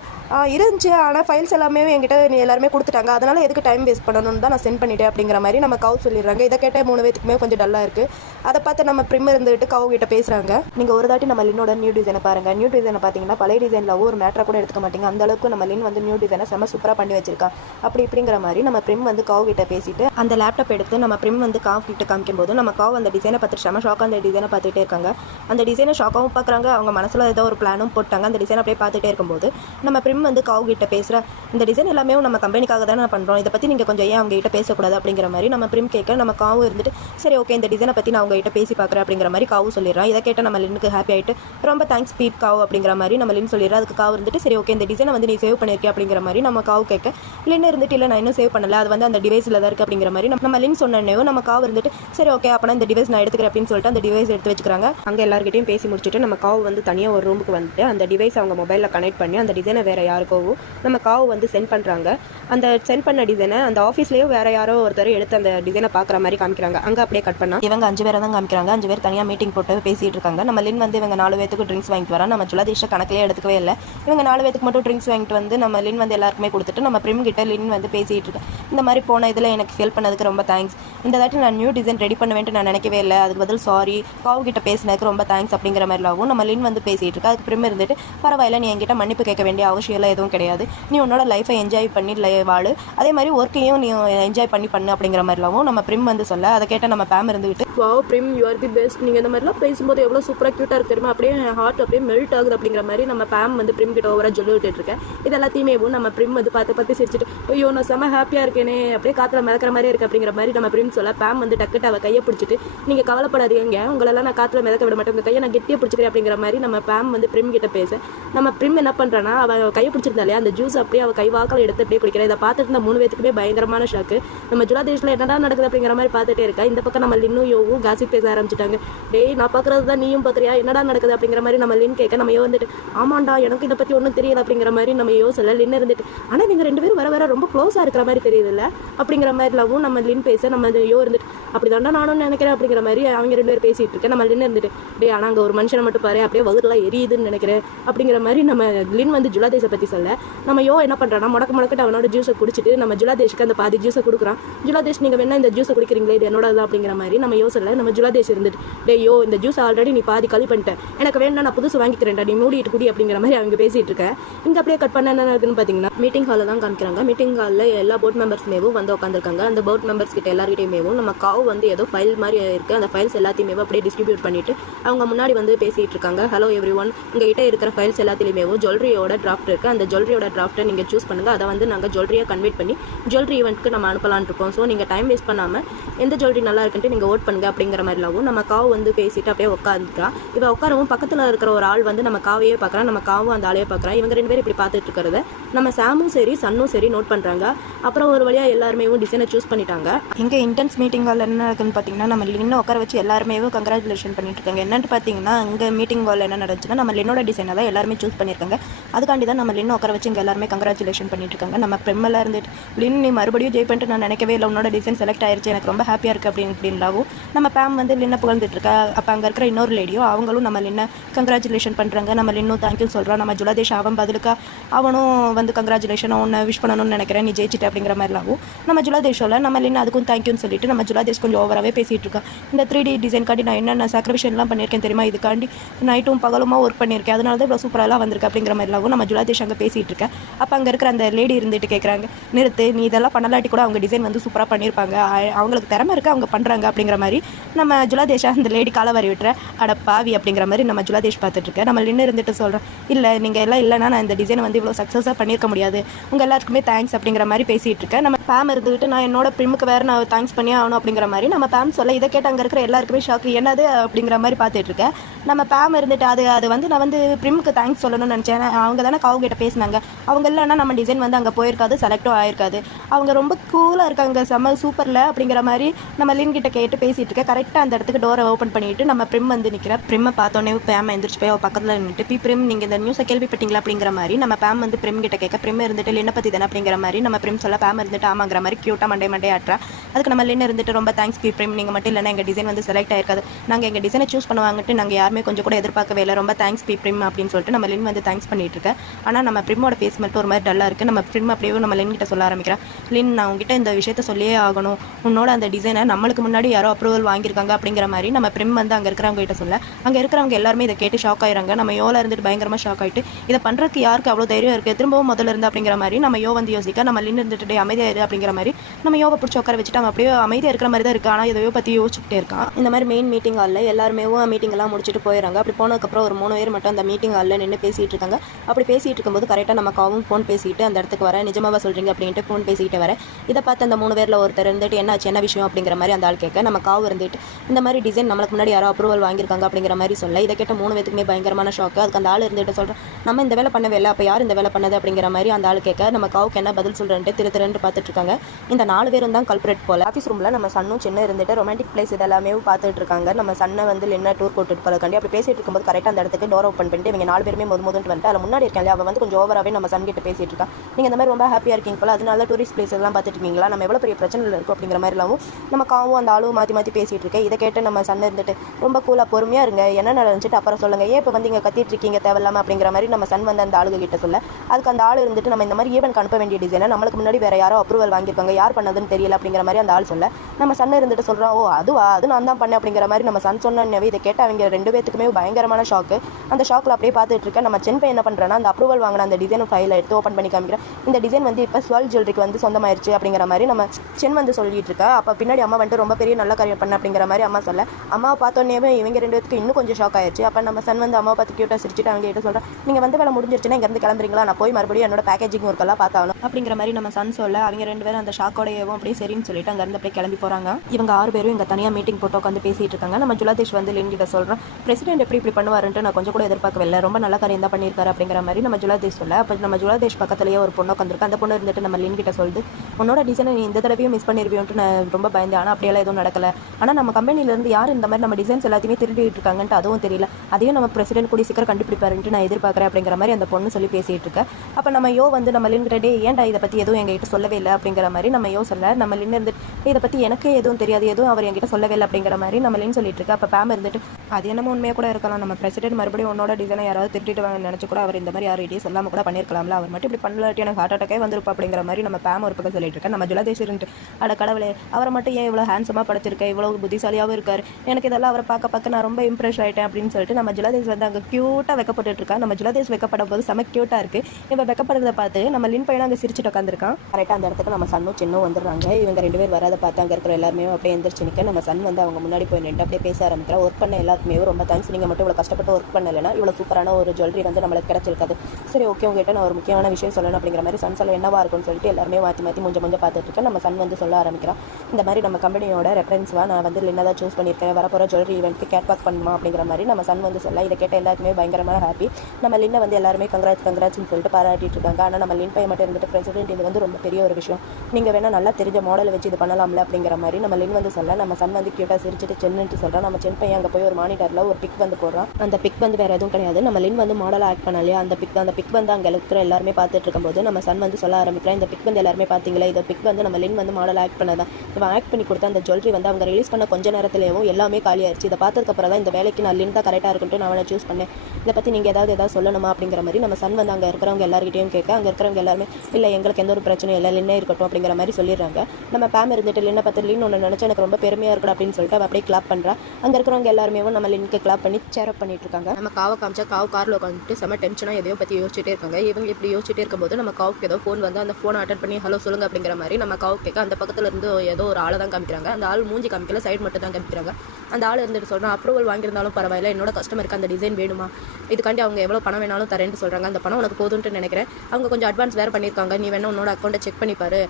இருந்துச்சு ஆனால் ஃபைல்ஸ் எல்லாமே என்கிட்ட நீ எல்லாருமே கொடுத்துட்டாங்க, அதனால் எதுக்கு டைம் வேஸ்ட் பண்ணணும்னு தான் நான் சென்ட் பண்ணிட்டேன் அப்படிங்கிற மாதிரி நம்ம கவு சொல்லிடுறாங்க. இதை கேட்ட 3 பேத்துக்குமே கொஞ்சம் டல்லாக இருக்குது. அதை பார்த்து நம்ம பிரிம் இருந்துட்டு கவு கிட்ட பேசுகிறாங்க. நீங்கள் ஒரு தாட்டி நம்ம லின்னோட நியூ டிசைனை பாருங்கள், நியூ டிசைனை பார்த்தீங்கன்னா பழைய டிசைனில் ஒரு மேட்ரை கூட எடுத்துக்க மாட்டீங்க, அந்தளவுக்கு நம்ம லின் வந்து நியூ டிசைனை செம்ம சூப்பராக பண்ணி வச்சிருக்கா அப்படி இப்படிங்கிற மாதிரி நம்ம பிரிம் வந்து கவு கிட்ட பேசிட்டு அந்த லேப்டாப் எடுத்து நம்ம பிரிம் வந்து காவு கிட்ட காமிக்கும் போது நம்ம கவு அந்த டிசைனை பார்த்துட்டு செம்ம ஷாக்காக அந்த டிசைனை பார்த்துட்டே இருக்காங்க. அந்த டிசைனை ஷாக்காகவும் பார்க்குறாங்க, அவங்க மனசில் ஏதோ ஒரு பிளானும் போட்டாங்க. அந்த டிசைனை அப்படியே பார்த்துட்டே இருக்கும்போது நம்ம பிரிம் வந்து கவு கிட்ட பேசுகிற இந்த டிசைன் எல்லாமே நம்ம கம்பெனிக்காக தானே பண்ணுறோம், இதை பற்றி நீங்கள் கொஞ்சம் ஏன் அவங்க கிட்ட பேசக்கூடாது அப்படிங்கிற மாதிரி நம்ம பிரிம் கேட்க நம்ம காவு இருந்துட்டு சரி ஓகே இந்த டிசைனை பற்றி நான் அவங்க கிட்ட பேசி பார்க்குறேன் அப்படிங்கிற மாதிரி காவு சொல்லிடுறான். இதை கேட்ட நம்ம லின்னுக்கு ஹாப்பி ஆகிட்டு ரொம்ப தேங்க்ஸ் பீப் காவு அப்படிங்கிற மாதிரி நம்ம லின் சொல்லிடுறா. அதுக்கு காவு இருந்துட்டு சரி ஓகே இந்த டிசைனை வந்து நீ சேவ் பண்ணியிருக்கேன் அப்படிங்கிற மாதிரி நம்ம காவு கேட்க லின் இருந்துட்டு இல்லை நான் இன்னும் சேவ் பண்ணல, அது வந்து அந்த டிவைஸில் தான் இருக்குது அப்படிங்கிற மாதிரி நம்ம லின் சொன்னே நம்ம காவு இருந்துட்டு சரி ஓகே அப்போனா இந்த டிவைஸ் நான் எடுத்துக்கிறேன் அப்படின்னு சொல்லிட்டு அந்த டிவைஸ் எடுத்து வச்சுக்கிறாங்க. அங்கே எல்லாருக்கிட்டையும் பேசி முடிச்சுட்டு நம்ம காவு வந்து தனியாக ஒரு ரூமுக்கு வந்துட்டு அந்த டிவைஸ் அவங்க மொபைலில் கனெக்ட் பண்ணி அந்த டிசைனை வேறு யாருக்கோவும் நம்ம காவு வந்து சென்ட் பண்ணுறாங்க. அந்த சென்ட் பண்ண டிசைனை அந்த ஆஃபீஸ்லேயும் வேறு யாரோ ஒருத்தர் எடுத்து அந்த டிசைனை பார்க்குற மாதிரி காமிக்கிறாங்க. அங்கே அப்படியே கட் பண்ணால் இவங்க 5 பேரை தான் காமிக்கிறாங்க. 5 பேர் தனியாக மீட்டிங் போட்டு பேசிகிட்டு இருக்காங்க. நம்ம லின் வந்து இவங்க 4 பேத்துக்கு ட்ரிங்க்ஸ் வாங்கிட்டு வரா. நம்ம ஜுலாதேஷை கணக்கிலே எடுத்துக்கவே இல்லை, இவங்க 4 பேத்துக்கு மட்டும் ட்ரிங்க்ஸ் வாங்கிட்டு வந்து நம்ம லின் வந்து எல்லாருக்குமே கொடுத்துட்டு நம்ம பிரிம் கிட்ட லின் வந்து பேசிகிட்டு இருக்கேன் இந்த மாதிரி போன இதில் எனக்கு ஹெல்ப் பண்ணதுக்கு ரொம்ப தேங்க்ஸ், இந்த தாட்டி நான் நியூ டிசைன் ரெடி பண்ணுவேன்ட்டு நான் நினைக்கவே இல்லை, அதுக்கு பதில் சாரி, காவு கிட்ட பேசினதுக்கு ரொம்ப தேங்க்ஸ் அப்படிங்கிற மாதிரிலாவும் நம்ம லின் வந்து பேசிகிட்டு இருக்கா. அதுக்கு பிரிம் இருந்துட்டு பரவாயில்ல நீ என்கிட்ட மன்னிப்பு கேட்க வேண்டிய அவசியம்லாம் எதுவும் கிடையாது. நீ உன்னோட லைஃப்பை என்ஜாய் பண்ணி வாழு, அதே மாதிரி ஒர்க்கையும் நீ என்ஜாய் பண்ணு அப்படிங்கிற மாதிரிலாம் நம்ம பிரிம் வந்து சொல்ல, அதை கேட்ட நம்ம பேம் இருந்துக்கிட்டு, wow brim you are the best, நீங்கள் இந்த மாதிரிலாம் பேசும்போது எவ்வளோ சூப்பராக க்யூட்டாக இருக்கு தெரியுமா, அப்படியே ஹார்ட் அப்படியே மெல்ட் ஆகுது அப்படிங்கிற மாதிரி நம்ம பேம் வந்து பிரிம் கிட்ட ஓவராக சொல்லி விட்டுட்டு இருக்கேன். இது எல்லாத்தையுமே நம்ம பிரிம் வந்து பார்த்து சிரிச்சிட்டு, ஐயோ நான் செம்ம ஹாப்பியாக இருக்கேனே, அப்படியே காற்றுல மிதக்கிற மாதிரி இருக்குது அப்படிங்கிற மாதிரி நம்ம பிரிம் சொல்ல, பேம் வந்து டக்குட்டு அவள் கையை பிடிச்சிட்டு, நீங்கள் கவலைப்படாதீங்க, உங்களெல்லாம் நான் காற்றுல மிதக்க விட மாட்டேன், உங்கள் கையை நான் கெட்டியாக பிடிச்சிக்கிறேன் அப்படிங்கிற மாதிரி நம்ம பேம் வந்து பிரிம் கிட்ட பேச, நம்ம பிரிம் என்ன பண்ணுறான்னா அவள் கையை பிடிச்சிருந்தாலே அந்த ஜூஸ் அப்படியே அவள் கை வாக்கில் எடுத்து அப்படியே குடிக்கிறேன். இதை பார்த்துட்டு இந்த 3 பேத்துக்குமே பயங்கரமான ஷாக்கு. நம்ம ஜுலாதேஷில் என்னடா நடக்குது அப்படிங்கிற மாதிரி பார்த்துட்டே இருக்கா. இந்த பக்கம் நம்ம லின்னும் யோவும் காசிப் பேச ஆரம்பிச்சிட்டாங்க. டேய் நான் பார்க்குறது தான் நீயும் பார்க்குறியா, என்னடா நடக்குது அப்படிங்கிற மாதிரி நம்ம லின் கேட்க, நம்ம யோ வந்துட்டு ஆமாண்டா எனக்கு இதை பற்றி ஒன்றும் தெரியல அப்படிங்கிற மாதிரி நம்ம யோ சொல்ல, லின் இருந்துட்டு ஆனால் நீங்கள் 2 பேரும் வர ரொம்ப க்ளோஸாக இருக்கிற மாதிரி தெரியுதுல்ல அப்படிங்கிற மாதிரிலாவும் நம்ம லின் பேச, நம்ம யோ இருந்துட்டு அப்படி தாண்டா நானும் நினைக்கிறேன் அப்படிங்கிற மாதிரி அவங்க 2 பேர் பேசிகிட்டு இருக்கேன். நம்ம லின் இருந்துட்டு டே ஆனால் அங்கே ஒரு மனுஷனை மட்டும் பாரு அப்படியே வகுறுலாம் எரியுதுன்னு நினைக்கிறேன் அப்படிங்கிற மாதிரி நம்ம லின் வந்து ஜுலாதேஷை பற்றி சொல்ல, நம்ம யோ என்ன பண்ணுறான்னா முடக்கிட்டு அவனோட ஜூஸை குடிச்சிட்டு நம்ம ஜுலாதேஷ்க்கு அந்த பாதி ஜூஸை கொடுக்குறான். ஜுலாதேஷ் நீங்கள் வேணா இந்த ஜூஸை குடிக்கிறீங்களே இது என்னோட தான் அப்படிங்கிற மாதிரி நம்ம யோ சொல்ல, நம்ம ஜுலாதேஷ் இருந்துட்டு டே யோ இந்த ஜூஸ் ஆல்ரெடி நீ பாதி காலி பண்ணிட்டேன், எனக்கு வேணா நான் புதுசு வாங்கிக்கிறேன்டா, நீ மூடிட்டு குடி அப்படிங்கிற மாதிரி அவங்க பேசிகிட்டு இருக்கேன். இங்கே அப்படியே கட் பண்ண என்ன இருக்குன்னு பார்த்தீங்கன்னா மீட்டிங் ஹாலில் தான் காமிக்கிறாங்க. மீட்டிங் ஹாலில் எல்லா போர்ட் மெம்பர்ஸ்மேவும் வந்து உட்காந்துருக்காங்க. அந்த போர்ட் மெம்பர்ஸ் கிட்ட எல்லாருக்கிட்டையுமேவும் நம்ம காவ் வந்து ஏதோ ஃபைல் மாதிரி இருக்குது, அந்த ஃபைல்ஸ் எல்லாத்தையுமே அப்படியே டிஸ்ட்ரிபியூட் பண்ணிட்டு அவங்க முன்னாடி வந்து பேசிகிட்டு இருக்காங்க. ஹலோ எவ்ரி ஒன், உங்ககிட்ட இருக்கிற ஃபைல்ஸ் எல்லாத்துலேயுமேவும் ஜுவல்லரியோட டிராஃப்ட் இருக்குது, அந்த ஜுவல்லரியோட டிராஃப்ட்டை நீங்கள் சூஸ் பண்ணுங்கள், அதை வந்து நாங்கள் ஜுவல்லரியாக கன்வெர்ட் பண்ணி ஜுவல்லரி ஈவெண்ட்க்கு நம்ம அனுப்பலான் இருக்கோம். ஸோ நீங்கள் டைம் வேஸ்ட் பண்ணாமல் எந்த ஜுவல்லரி நல்லா இருக்குன்ட்டு நீங்கள் ஓட் பண்ணுங்க அப்படிங்கிற மாதிரிலாவும் நம்ம காவ் வந்து பேசிட்டு அப்படியே உட்காந்துட்டா. இவ உட்காரவும் பக்கத்தில் இருக்கிற ஒரு ஆள் வந்து நம்ம காவையே பார்க்குறான், நம்ம காவும் அந்த ஆளையே பார்க்குறான். இவங்க 2 பேரும் இப்படி பார்த்துட்டு இருக்கிறத நம்ம சாமும் சரி சன்னும் சரி நோட் பண்ணுறாங்க. அப்புறம் ஒரு வழியாக எல்லாருமே டிசைனை சூஸ் பண்ணிட்டாங்க. இங்கே இன்டென்ஸ் மீட்டிங் ஹாலில் என்ன இருக்குன்னு பார்த்தீங்கன்னா நம்ம லின்னு உட்கார வச்சு எல்லாருமே கங்க்ராச்சுலேஷன் பண்ணிட்டு இருக்காங்க. என்னென்னு பார்த்தீங்கன்னா இங்கே மீட்டிங் ஹாலில் என்ன நடந்துச்சுன்னா நம்ம லின்னோட டிசைனை தான் எல்லாருமே சூஸ் பண்ணியிருக்காங்க. அதுக்காண்டி தான் நம்ம லின்னு உட்கார வச்சு இங்கே எல்லாருமே கங்க்ராச்சுலேஷன் பண்ணிட்டு இருக்காங்க. நம்ம பெம்மெல்லாம் இருந்துட்டு லின் நீ மறுபடியும் ஜெய் பண்ணிட்டு நான் நினைக்கவே இல்லை, உன்னோட டிசைன் செலக்ட் ஆயிடுச்சு, எனக்கு ரொம்ப ஹாப்பியாக இருக்குது அப்படின்லாவும் நம்ம பேம் வந்து லின்னை புகழ்ந்துட்டு இருக்கா. அப்போ அங்கே இருக்கிற இன்னொரு லேடியும் அவங்களும் நம்ம லின்னை கங்க்ராச்சுலேஷன் பண்ணுறாங்க. நம்ம லின்னும் தேங்க்யூ சொல்கிறோம். நம்ம ஜுலாதேஷ் அவன் பதிலுக்கா அவனும் வந்து கங்க்ராச்சுலேஷன் உன்னை விஷ் பண்ணணும்னு நினைக்கிறேன், நீ ஜெயிச்சிட்டு அப்படிங்கிற மாதிரிலாவும் நம்ம ஜுலாதேஷோட நம்ம லின் அதுக்கும் தேங்க்யூன்னு சொல்லிட்டு நம்ம ஜுலாதேஷ் கொஞ்சம் ஓவராகவே பேசிகிட்டு இருக்கோம். இந்த 3D டிசைன்காண்டி நான் என்னென்ன சாக்ரிஃபிஷன்லாம் பண்ணியிருக்கேன் தெரியுமா, இதுக்காண்டி நைட்டும் பகலுமா ஒர்க் பண்ணியிருக்கேன், அதனால தான் இவ்வளோ சூப்பராக வந்திருக்கு அப்படிங்கிற மாதிரிலாவும் நம்ம ஜுலாதேஷ் அங்கே பேசிகிட்டு இருக்கேன். அப்போ அங்கே இருக்கிற அந்த லேடி இருந்துட்டு கேட்குறாங்க, நிறுத்து நீ இதெல்லாம் பண்ணலாட்டி கூட அவங்க டிசைன் வந்து சூப்பராக பண்ணியிருப்பாங்க, அவங்களுக்கு திறமை இருக்குது அவங்க பண்ணுறாங்க அப்படிங்கிற மாதிரி நம்ம ஜுலாதேஷா அந்த லேடி காலை வரி விட்டுற அட பாவி அப்படிங்கிற மாதிரி நம்ம ஜுலாதேஷ் பார்த்துட்ருக்கேன். நம்ம லின்னு இருந்துட்டு சொல்கிறோம், இல்லை நீங்கள் எல்லாம் இல்லைனா நான் இந்த டிசைனை வந்து இவ்வளோ சக்ஸஸாக பண்ணியிருக்க முடியாது, உங்கள் எல்லாருக்குமே தேங்க்ஸ் அப்படிங்கிற மாதிரி பேசிகிட்டு இருக்கேன். நம்ம பேம் இருந்துக்கிட்டு நான் என்னோட பிரிமுக்கு வேறு நான் தேங்க்ஸ் பண்ணி ஆகணும் அப்படிங்கிற மாதிரி நம்ம பேம் சொல்ல, இதை கேட்டு அங்கே இருக்கிற எல்லாருக்குமே ஷாக்கு, என்னது அப்படிங்கிற மாதிரி பார்த்துட்ருக்கேன். நம்ம பேம் இருந்துட்டு அது வந்து நான் வந்து பிரிமுக்கு தேங்க்ஸ் சொல்லணும்னு நினச்சேன், அவங்க தானே காவுகிட்ட பேசினாங்க, அவங்க இல்லைன்னா நம்ம டிசைன் வந்து அங்கே போயிருக்காது, செலக்டும் ஆயிருக்காது, அவங்க ரொம்ப கூலாக இருக்காங்க செம்ம சூப்பரில் அப்படிங்கிற மாதிரி நம்ம லின் கிட்ட கேட்டு பேசிகிட்டு இருக்கேன். கரெக்டாக அந்த இடத்துக்கு டோரை ஓப்பன் பண்ணிவிட்டு நம்ம பிரிம் வந்து நிற்கிற. பிரிம்மை பார்த்தோன்னே பேம் எந்திரிச்சு போய் அவள் பக்கத்தில் நின்றுட்டு பிரிம் நீங்கள் இந்த நியூஸை கேள்விப்பட்டீங்களா அப்படிங்கிற மாதிரி நம்ம பேம் வந்து பிரிம் கிட்ட கேட்க, பிரிம் இருந்துட்டு லின்னை பற்றி தானே அப்படிங்கிற மாதிரி நம்ம பிரிம் சொல்ல, பேம் இருந்துட்டு ஆமாங்கிற மாதிரி க்யூட்டாக மண்டே ஆட்டுறா. அதுக்கு நம்ம லின் இருந்துட்டு ரொம்ப தேங்க்ஸ் பிரிம், நீங்கள் மட்டும் இல்லைனா எங்கள் டிசைன் வந்து செலக்ட் ஆயிருக்காது, நாங்கள் எங்கள் டிசைனை சூஸ் பண்ணுவாங்கட்டு நாங்கள் யாருமே கொஞ்சம் கூட எதிர்பார்க்கவே இல்லை, ரொம்ப தேங்க்ஸ் பிரிம் அப்படின்னு சொல்லிட்டு நம்ம லின் வந்து தேங்க்ஸ் பண்ணிட்டு இருக்கேன். ஆனால் நம்ம பிரிமோட ஃபேஸ் மட்டும் ஒரு மாதிரி டல்லாக இருக்குது. நம்ம பிரிம் அப்படியே நம்ம லின் கிட்ட சொல்ல ஆரம்பிக்கிறேன், லின் நான் உங்ககிட்ட இந்த விஷயத்த சொல்லியே ஆகணும், உன்னோட அந்த டிசைனை நம்மளுக்கு முன்னாடி யாரோ அப்ரூவல் வாங்கியிருக்காங்க அப்படிங்கிற மாதிரி நம்ம பிரிம் வந்து அங்கே இருக்கிறவங்க கிட்ட சொல்ல, அங்கே இருக்கிறவங்க எல்லாருமே இதை கேட்டு ஷாக் ஆயிடுறாங்க. நம்ம யோவில் இருந்துட்டு பயங்கரமாக ஷாக் ஆகிட்டு இதை பண்ணுறதுக்கு யாருக்கு அவ்வளோ தைரியம் இருக்குது, திரும்பவும் முதல்ல இருந்து அப்படிங்கிற மாதிரி நம்ம யோ வந்து யோசிக்க, நம்ம லின் இருந்துட்டு அமைதியாக இரு அப்படிங்கிற மாதிரி நம்ம யோவை பிடிச்சி உட்கார வச்சுட்டு அவன் அப்படியே அமைதியாக இருக்கிற மாதிரி தான் இருக்குது, ஆனால் இதையோ பற்றி யோசிச்சுட்டே இருக்கான். இந்த மாதிரி மெயின் மீட்டிங் ஹாலில் எல்லாருமே மீட்டிங் எல்லாம் முடிச்சுட்டு போயிடறாங்க. அப்படி போனதுக்கப்புறம் ஒரு 3 பேர் மட்டும் அந்த மீட்டிங் ஹாலில் நின்று பேசிகிட்டு இருக்காங்க. அப்படி பேசிகிட்டு இருக்கும்போது கரெக்டாக நம்ம காவும் ஃபோன் பேசிட்டு அந்த இடத்துக்கு வர, நிஜமாவா சொல்கிறீங்க அப்படின்ட்டு ஃபோன் பேசிக்கிட்டு வர. இதை பார்த்து அந்த 3 பேரில் ஒருத்தர் இருந்துட்டு என்னாச்சு என்ன விஷயம் அப்படிங்கிற மாதிரி அந்த ஆள் கேட்க, நம்ம காவு இருந்துட்டு இந்த மாதிரி டிசைன் நம்மளுக்கு முன்னாடி யாரோ அப்ரூவல் வாங்கியிருக்காங்க அப்படிங்கிற மாதிரி சொல்ல, இதை கேட்ட 3 பேருக்குமே பயங்கரமான ஷாக்கு. அதுக்கு அந்த ஆள் இருந்துட்டு சொல்கிறேன், நம்ம இந்த வேலை பண்ணவே இல்லை, அப்போ யார் இந்த வேலை பண்ணது அப்படிங்கிற மாதிரி அந்த ஆள் கேட்க, நம்ம காவுக்கு என்ன பதில் சொல்கிறேன்ட்டு திரு பார்த்துட்டு இருக்காங்க. இந்த 4 பேரும் தான் கல்பரேட் போல. ஆஃபீஸ் ரூமில் நம்ம சன்னும் சின்ன இருந்துட்டு ரொமான்டிக் பிளேஸ் இதெல்லாமே பார்த்துட்டு இருக்காங்க. நம்ம சன்னை வந்து என்ன டூர் கூட்டிட்டு போகிறதுக்காண்டி அப்படி பேசிட்டு இருக்கும்போது கரெக்டாக அந்த இடத்துக்கு டோர் ஓப்பன் பண்ணிட்டு இவங்க 4 பேருமே முதன்ட்டு வந்துட்டு அதில் முன்னாடி இருக்காங்க. அவள் வந்து கொஞ்சம் ஓவராகவே நம்ம சன் கிட்ட பேசிட்டு இருக்கா, நீங்கள் இந்த மாதிரி ரொம்ப ஹாப்பியாக இருக்கீங்க போல, அதனால டூரிஸ்ட் பிளேஸ் எல்லாம் பார்த்துட்டு இருக்கீங்களா, நம்ம எவ்வளோ பெரிய பிரச்சனையில் இருக்கும் அப்படிங்கிற மாதிரிலாம் நம்ம காவும் அந்த ஆளும் மாற்றி பேசிகிட்டு இருக்கேன். இதை கேட்டு நம்ம சன் இருந்துட்டு ரொம்ப கூலாக பொறுமையாக இருங்க, என்ன நடந்துட்டு அப்புறம் சொல்லுங்கள், ஏன் இப்போ வந்து இங்கே கத்திட்டு இருக்கீங்க தேவையில்லாமல் அப்படிங்கிற மாதிரி நம்ம சன் வந்து அந்த ஆளுங்க கிட்ட சொல்ல, அதுக்கு அந்த ஆள் இருந்துட்டு நம்ம இந்த மாதிரி ஈவென்ட் அனுப்ப வேண்டிய டிசைனை நம்மளுக்கு முன்னாடி வேறு யாரோ அப்ரூவல் வாங்கியிருக்காங்க, யார் பண்ணதுன்னு தெரியல அப்படிங்கிற மாதிரி அந்த ஆள் சொல்ல, நம்ம சன் இருந்துட்டு சொல்கிறோம், ஓ அதுவா அது நான் தான் பண்ணேன் அப்படிங்கிற மாதிரி நம்ம சன் சொன்னே. இதை கேட்டு அவங்க 2 பேத்துக்குமே பயங்கரமான ஷாக்கு. அந்த ஷாக்கில் அப்படியே பார்த்துட்டு இருக்கேன். நம்ம நம்ம சென் பையன் என்ன பண்ணுறான்னா அந்த அப்ரூவல் வாங்கின அந்த டிசைன் ஃபைலை எடுத்து ஓப்பன் பண்ணி காமிக்கிறேன். இந்த டிசைன் வந்து இப்போ ஸ்வல் ஜுவல்லரிக்கு வந்து சொந்தமாயிருச்சு அப்படிங்கிற மாதிரி நம்ம சென் வந்து சொல்லிட்டு இருக்கா. அப்போ பின்னாடி அம்மா வந்துட்டு ரொம்ப பெரிய நல்ல காரியம் பண்ண அப்படிங்கிற மாதிரி அம்மா சொல்ல, அம்மாவை பார்த்தோன்னே இவங்க 2 பேருக்கு இன்னும் கொஞ்சம் ஷாக் ஆயிடுச்சு. அப்போ நம்ம சன் வந்து அம்மாவை பார்த்து கியூட்டாக சிரிச்சுட்டு அவங்க கிட்ட சொல்கிறேன், நீங்கள் வந்து வேலை முடிஞ்சிருச்சுன்னா இங்கேருந்து கிளம்புறீங்களா, நான் போய் மறுபடியும் என்னோட பேக்கேஜிங் ஒர்க்கெல்லாம் பார்த்தாலும் அப்படிங்கிற மாதிரி நம்ம சன் சொல்ல, அவங்க 2 பேரும் அந்த ஷாக்கோடையவும் அப்படியே சரின்னு சொல்லிட்டு அங்கேருந்து அப்படியே கிளம்பி போகிறாங்க. இவங்க 6 பேரும் இங்கே தனியாக மீட்டிங் போட்டு உட்காந்து பேசிட்டு இருக்காங்க. நம்ம ஜுலாதேஷ் வந்து லின் கிட்ட சொல்கிறோம், பிரசிடென்ட் எப்படி பண்ணுவாருன்ட்டு நான் கொஞ்சம் கூட எதிர்பார்க்கவில்லை, ரொம்ப நல்ல காரியம் தான் பண்ணியிருக்காரு அப்படிங்கிற மாதிரி நம்ம ஜுலாதேஷ் சொல்ல. அப்போ நம்ம ஜுலாதேஷ் பக்கத்துலேயே ஒரு பொண்ணு உட்காந்துருக்கு. அந்த பொண்ணு இருந்துட்டு நம்ம லின் கிட்ட சொல்லுது, உன்னோட டிசைனை நீ இந்த தடவையும் மிஸ் பண்ணிருவியோன்ட்டு நான் ரொம்ப பயந்தேன், ஆனால் அப்படியெல்லாம் எதுவும் நடக்கல. ஆனால் நம்ம கம்பெனிலேருந்து யார் இந்த மாதிரி நம்ம டிசைன்ஸ் எல்லாத்தையுமே திருடிட்டு இருக்காங்கன்ட்டு அதுவும் தெரியல, அதையும் நம்ம பிரசிடென்ட் கூடி சீக்கிரம் கண்டுபிடிப்பாருன்ட்டு நான் எதிர்பார்க்குறேன் அப்படிங்கிற மாதிரி அந்த பொண்ணு சொல்லி பேசிகிட்டு இருக்கேன். அப்போ நம்ம யோ வந்து நம்ம லின் கிட்ட, ஏன்டா இதை பற்றி எதுவும் எங்ககிட்ட சொல்லவே இல்லை அப்படிங்கிற மாதிரி நம்ம யோ சொல்ல, நம்ம லின் இருந்துட்டு இதை பற்றி எனக்கே எதுவும் தெரியாது, எதுவும் அவர் என்கிட்ட சொல்லவே இல்லை அப்படிங்கிற மாதிரி நம்ம லின் சொல்லிட்டு இருக்கு. அப்போ பேம் இருந்துட்டு, அது என்னமோ உண்மையாக கூட இருக்கலாம், நம்ம பிரசிடென்ட் மறுபடியும் உன்னோட டிசைனை யாராவது திருட்டிட்டு வாங்க நினச்சி கூட அவர் இந்த மாதிரி யார்கிட்டயே சொல்லாமல் கூட பண்ணியிருக்கலாம்ல, அவர் மட்டும் இப்படி பண்ணலாட்டி எனக்கு ஹார்ட் அட்டாக்கே வந்திருப்பா அப்படிங்கிற மாதிரி நம்ம பேம் ஒரு பக்கம் சொல்லிட்டு இருக்கேன். நம்ம ஜுலாதேஷ் இருந்துட்டு, அட கடவுளே, அவரை மட்டும் ஏன் இவ்வளோ ஹேண்ட்ஸமாக படைச்சிருக்கேன், இவ்வளோ புத்திசாலியாகவும் இருக்கார், எனக்கு இதெல்லாம் அவரை பார்க்க நான் ரொம்ப இம்ப்ரெஸ் ஆகிட்டேன் அப்படின்னு சொல்லிட்டு நம்ம ஜுலாதேஷ் வந்து அங்கே க்யூட்டாக வைக்கப்பட்டு இருக்கா. நம்ம ஜுலாதேஷ் வைக்கப்படும் போது செம க்யூட்டாக இருக்குது. இவன் வைக்கப்படுறதை பார்த்து நம்ம லின் பையனை அங்கே சிரிச்சுட்டு உட்காந்துருக்கான். கரெக்டாக அந்த இடத்துக்கு நம்ம சன்னும் சின்னும் வந்துடுறாங்க. இவங்க 2 பேர் வராத பார்த்து அங்கே இருக்கிற எல்லாருமே அப்படியே எந்திரிச்சு நிற்க, நம்ம சன் வந்து அவங்க முன்னாடி போய் நின்று அப்படியே பேச ஆரம்பிக்கிறா. ஒர்க் பண்ண எல்லாருக்குமே ரொம்ப தேங்க்ஸ், நீங்கள் மட்டும் இவ்வளோ கஷ்டப்பட்டு ஒர்க் பண்ணலைன்னா இவ்வளோ சூப்பரான ஒரு ஜுவல்லரி வந்து நம்மளுக்கு கிடச்சிருக்காது. சரி ஓகே, உங்ககிட்ட நான் ஒரு முக்கியமான விஷயம் சொல்லணும் அப்படிங்கிற மாதிரி சன் சொல்ல, என்னவா இருக்கும்னு சொல்லிட்டு எல்லாருமே மாற்றி கொஞ்சம் பார்த்துட்டு இருக்கேன். நம்ம சன் வந்து சொல்ல ஆரம்பிக்கிறான், இந்த மாதிரி நம்ம கம்பெனியோட ரெஃபரன்ஸ்வாக நான் வந்து லின்னா தான் சூஸ் பண்ணியிருக்கேன், வரப்போகிற ஜுவல்லரி ஈவெண்ட்க்கு கேட்பாக் பண்ணுமா அப்படிங்கிற மாதிரி நம்ம சன் வந்து சொல்ல, இதை கேட்ட எல்லாருக்குமே பயங்கரமான ஹாப்பி. நம்ம லின்னை வந்து எல்லாருமே கங்க்ராட்ஸ்னு சொல்லிட்டு பாராட்டிட்டு இருக்காங்க. ஆனால் நம்ம லின் பையன் மட்டும் இருந்துட்டு, பிரசிடென்ட் இது வந்து ரொம்ப பெரிய ஒரு விஷயம், நீங்கள் வேணால் நல்லா தெரிஞ்ச மாடலை வச்சு இது பண்ணலாம்ல அப்படிங்கிற மாதிரி நம்ம லின் வந்து சொல்ல, நம்ம சன் வந்து கியூட்டாக சிரிச்சிட்டு சென்னுட்டு சொல்கிறோம். நம்ம சென் பையன் அங்கே போய் ஒரு மானிட்டரில் ஒரு பிக் வந்து போடுறான். அந்த பிக் வந்து வேறு எதுவும் கிடையாது, நம்ம லின் வந்து மாடலாக ஆக்ட் பண்ணலையா, அந்த பிக் வந்து அங்கே இருக்கிற எல்லாருமே பார்த்துட்டு இருக்கும்போது நம்ம சன் வந்து சொல்ல ஆரம்பிக்கிறேன், இந்த பிக் வந்து எல்லாருமே பார்த்தீங்களா, இந்த பிக் வந்து நம்ம லின் வந்து மாடல் ஆக்ட் பண்ணதான், இவன் ஆக்ட் பண்ணி கொடுத்த அந்த ஜுவல்லரி வந்து அவங்க ரிலீஸ் பண்ண கொஞ்ச நேரத்துலேயும் எல்லாமே காலியாயிருச்சு. இதை பார்த்ததுக்கப்புறம் தான் இந்த வேலைக்கு நான் லின் தான் கரெக்டாக இருக்குன்ட்டு நான் அவனை சூஸ் பண்ணேன். இதை பற்றி நீங்கள் ஏதாவது சொல்லணுமா அப்படிங்கிற மாதிரி நம்ம சன் வந்து அங்கே இருக்கிறவங்க எல்லாருக்கிட்டையும் கேட்க, அங்கே இருக்கிறவங்க எல்லாருமே இல்லை எங்களுக்கு எந்த ஒரு பிரச்சனையும் இல்லை, லின்னே இருக்கட்டும் அப்படிங்கிற மாதிரி சொல்லிடுறாங்க. நம்ம பேம் இருந்துட்டு லின்னை பார்த்து, லின் ஒன்று நினச்சி எனக்கு ரொம்ப பெருமையாக இருக்கணும் அப்படின்னு சொல்லிட்டு அவள் அப்படியே கிளாப் பண்ணுறா. அங்கே இருக்கிறவங்க எல்லாருமே நம்ம லின்க்கு கிளாப் பண்ணி சேரப் பண்ணிட்டு இருக்காங்க. நம்ம காவை காமிச்சா காரில் உட்காந்துட்டு செம்ம டென்ஷனாக எதையோ பற்றி யோசிச்சுட்டே இருக்காங்க. இவங்க இப்படி யோசிச்சுட்டே இருக்கும்போது நம்ம காவுக்கு ஏதோ ஃபோன் வந்து அந்த ஃபோனை அட்டன் பண்ணி ஹலோ சொல்லுங்கள் அப்படிங்கிற மாதிரி நம்ம காவு கேட்க, அந்த பக்கத்தில் இருந்து ஏதோ ஒரு ஆளை தான் காமிக்கிறாங்க. அந்த ஆள் மூஞ்சி காமிக்கல, சைடு மட்டும் தான் காமிக்கிறாங்க. அந்த ஆள் இருந்துட்டு சொல்கிறேன், அப்ரூவல் வாங்கியிருந்தாலும் பரவாயில்ல, என்னோட கஸ்டமருக்கு அந்த டிசைன் வேணுமா, இதுக்காண்டி அவங்க எவ்வளோ பணம் வேணாலும் தரேன்னு சொல்கிறாங்க. அந்த பணம் உனக்கு போதும்னு நினைக்கிறேன், அவங்க கொஞ்சம் அட்வான்ஸ் வேறு பண்ணியிருக்காங்க, நீ வேணா உன்னோட அக்கௌண்ட்டை செக் பண்ணிப்பாரு,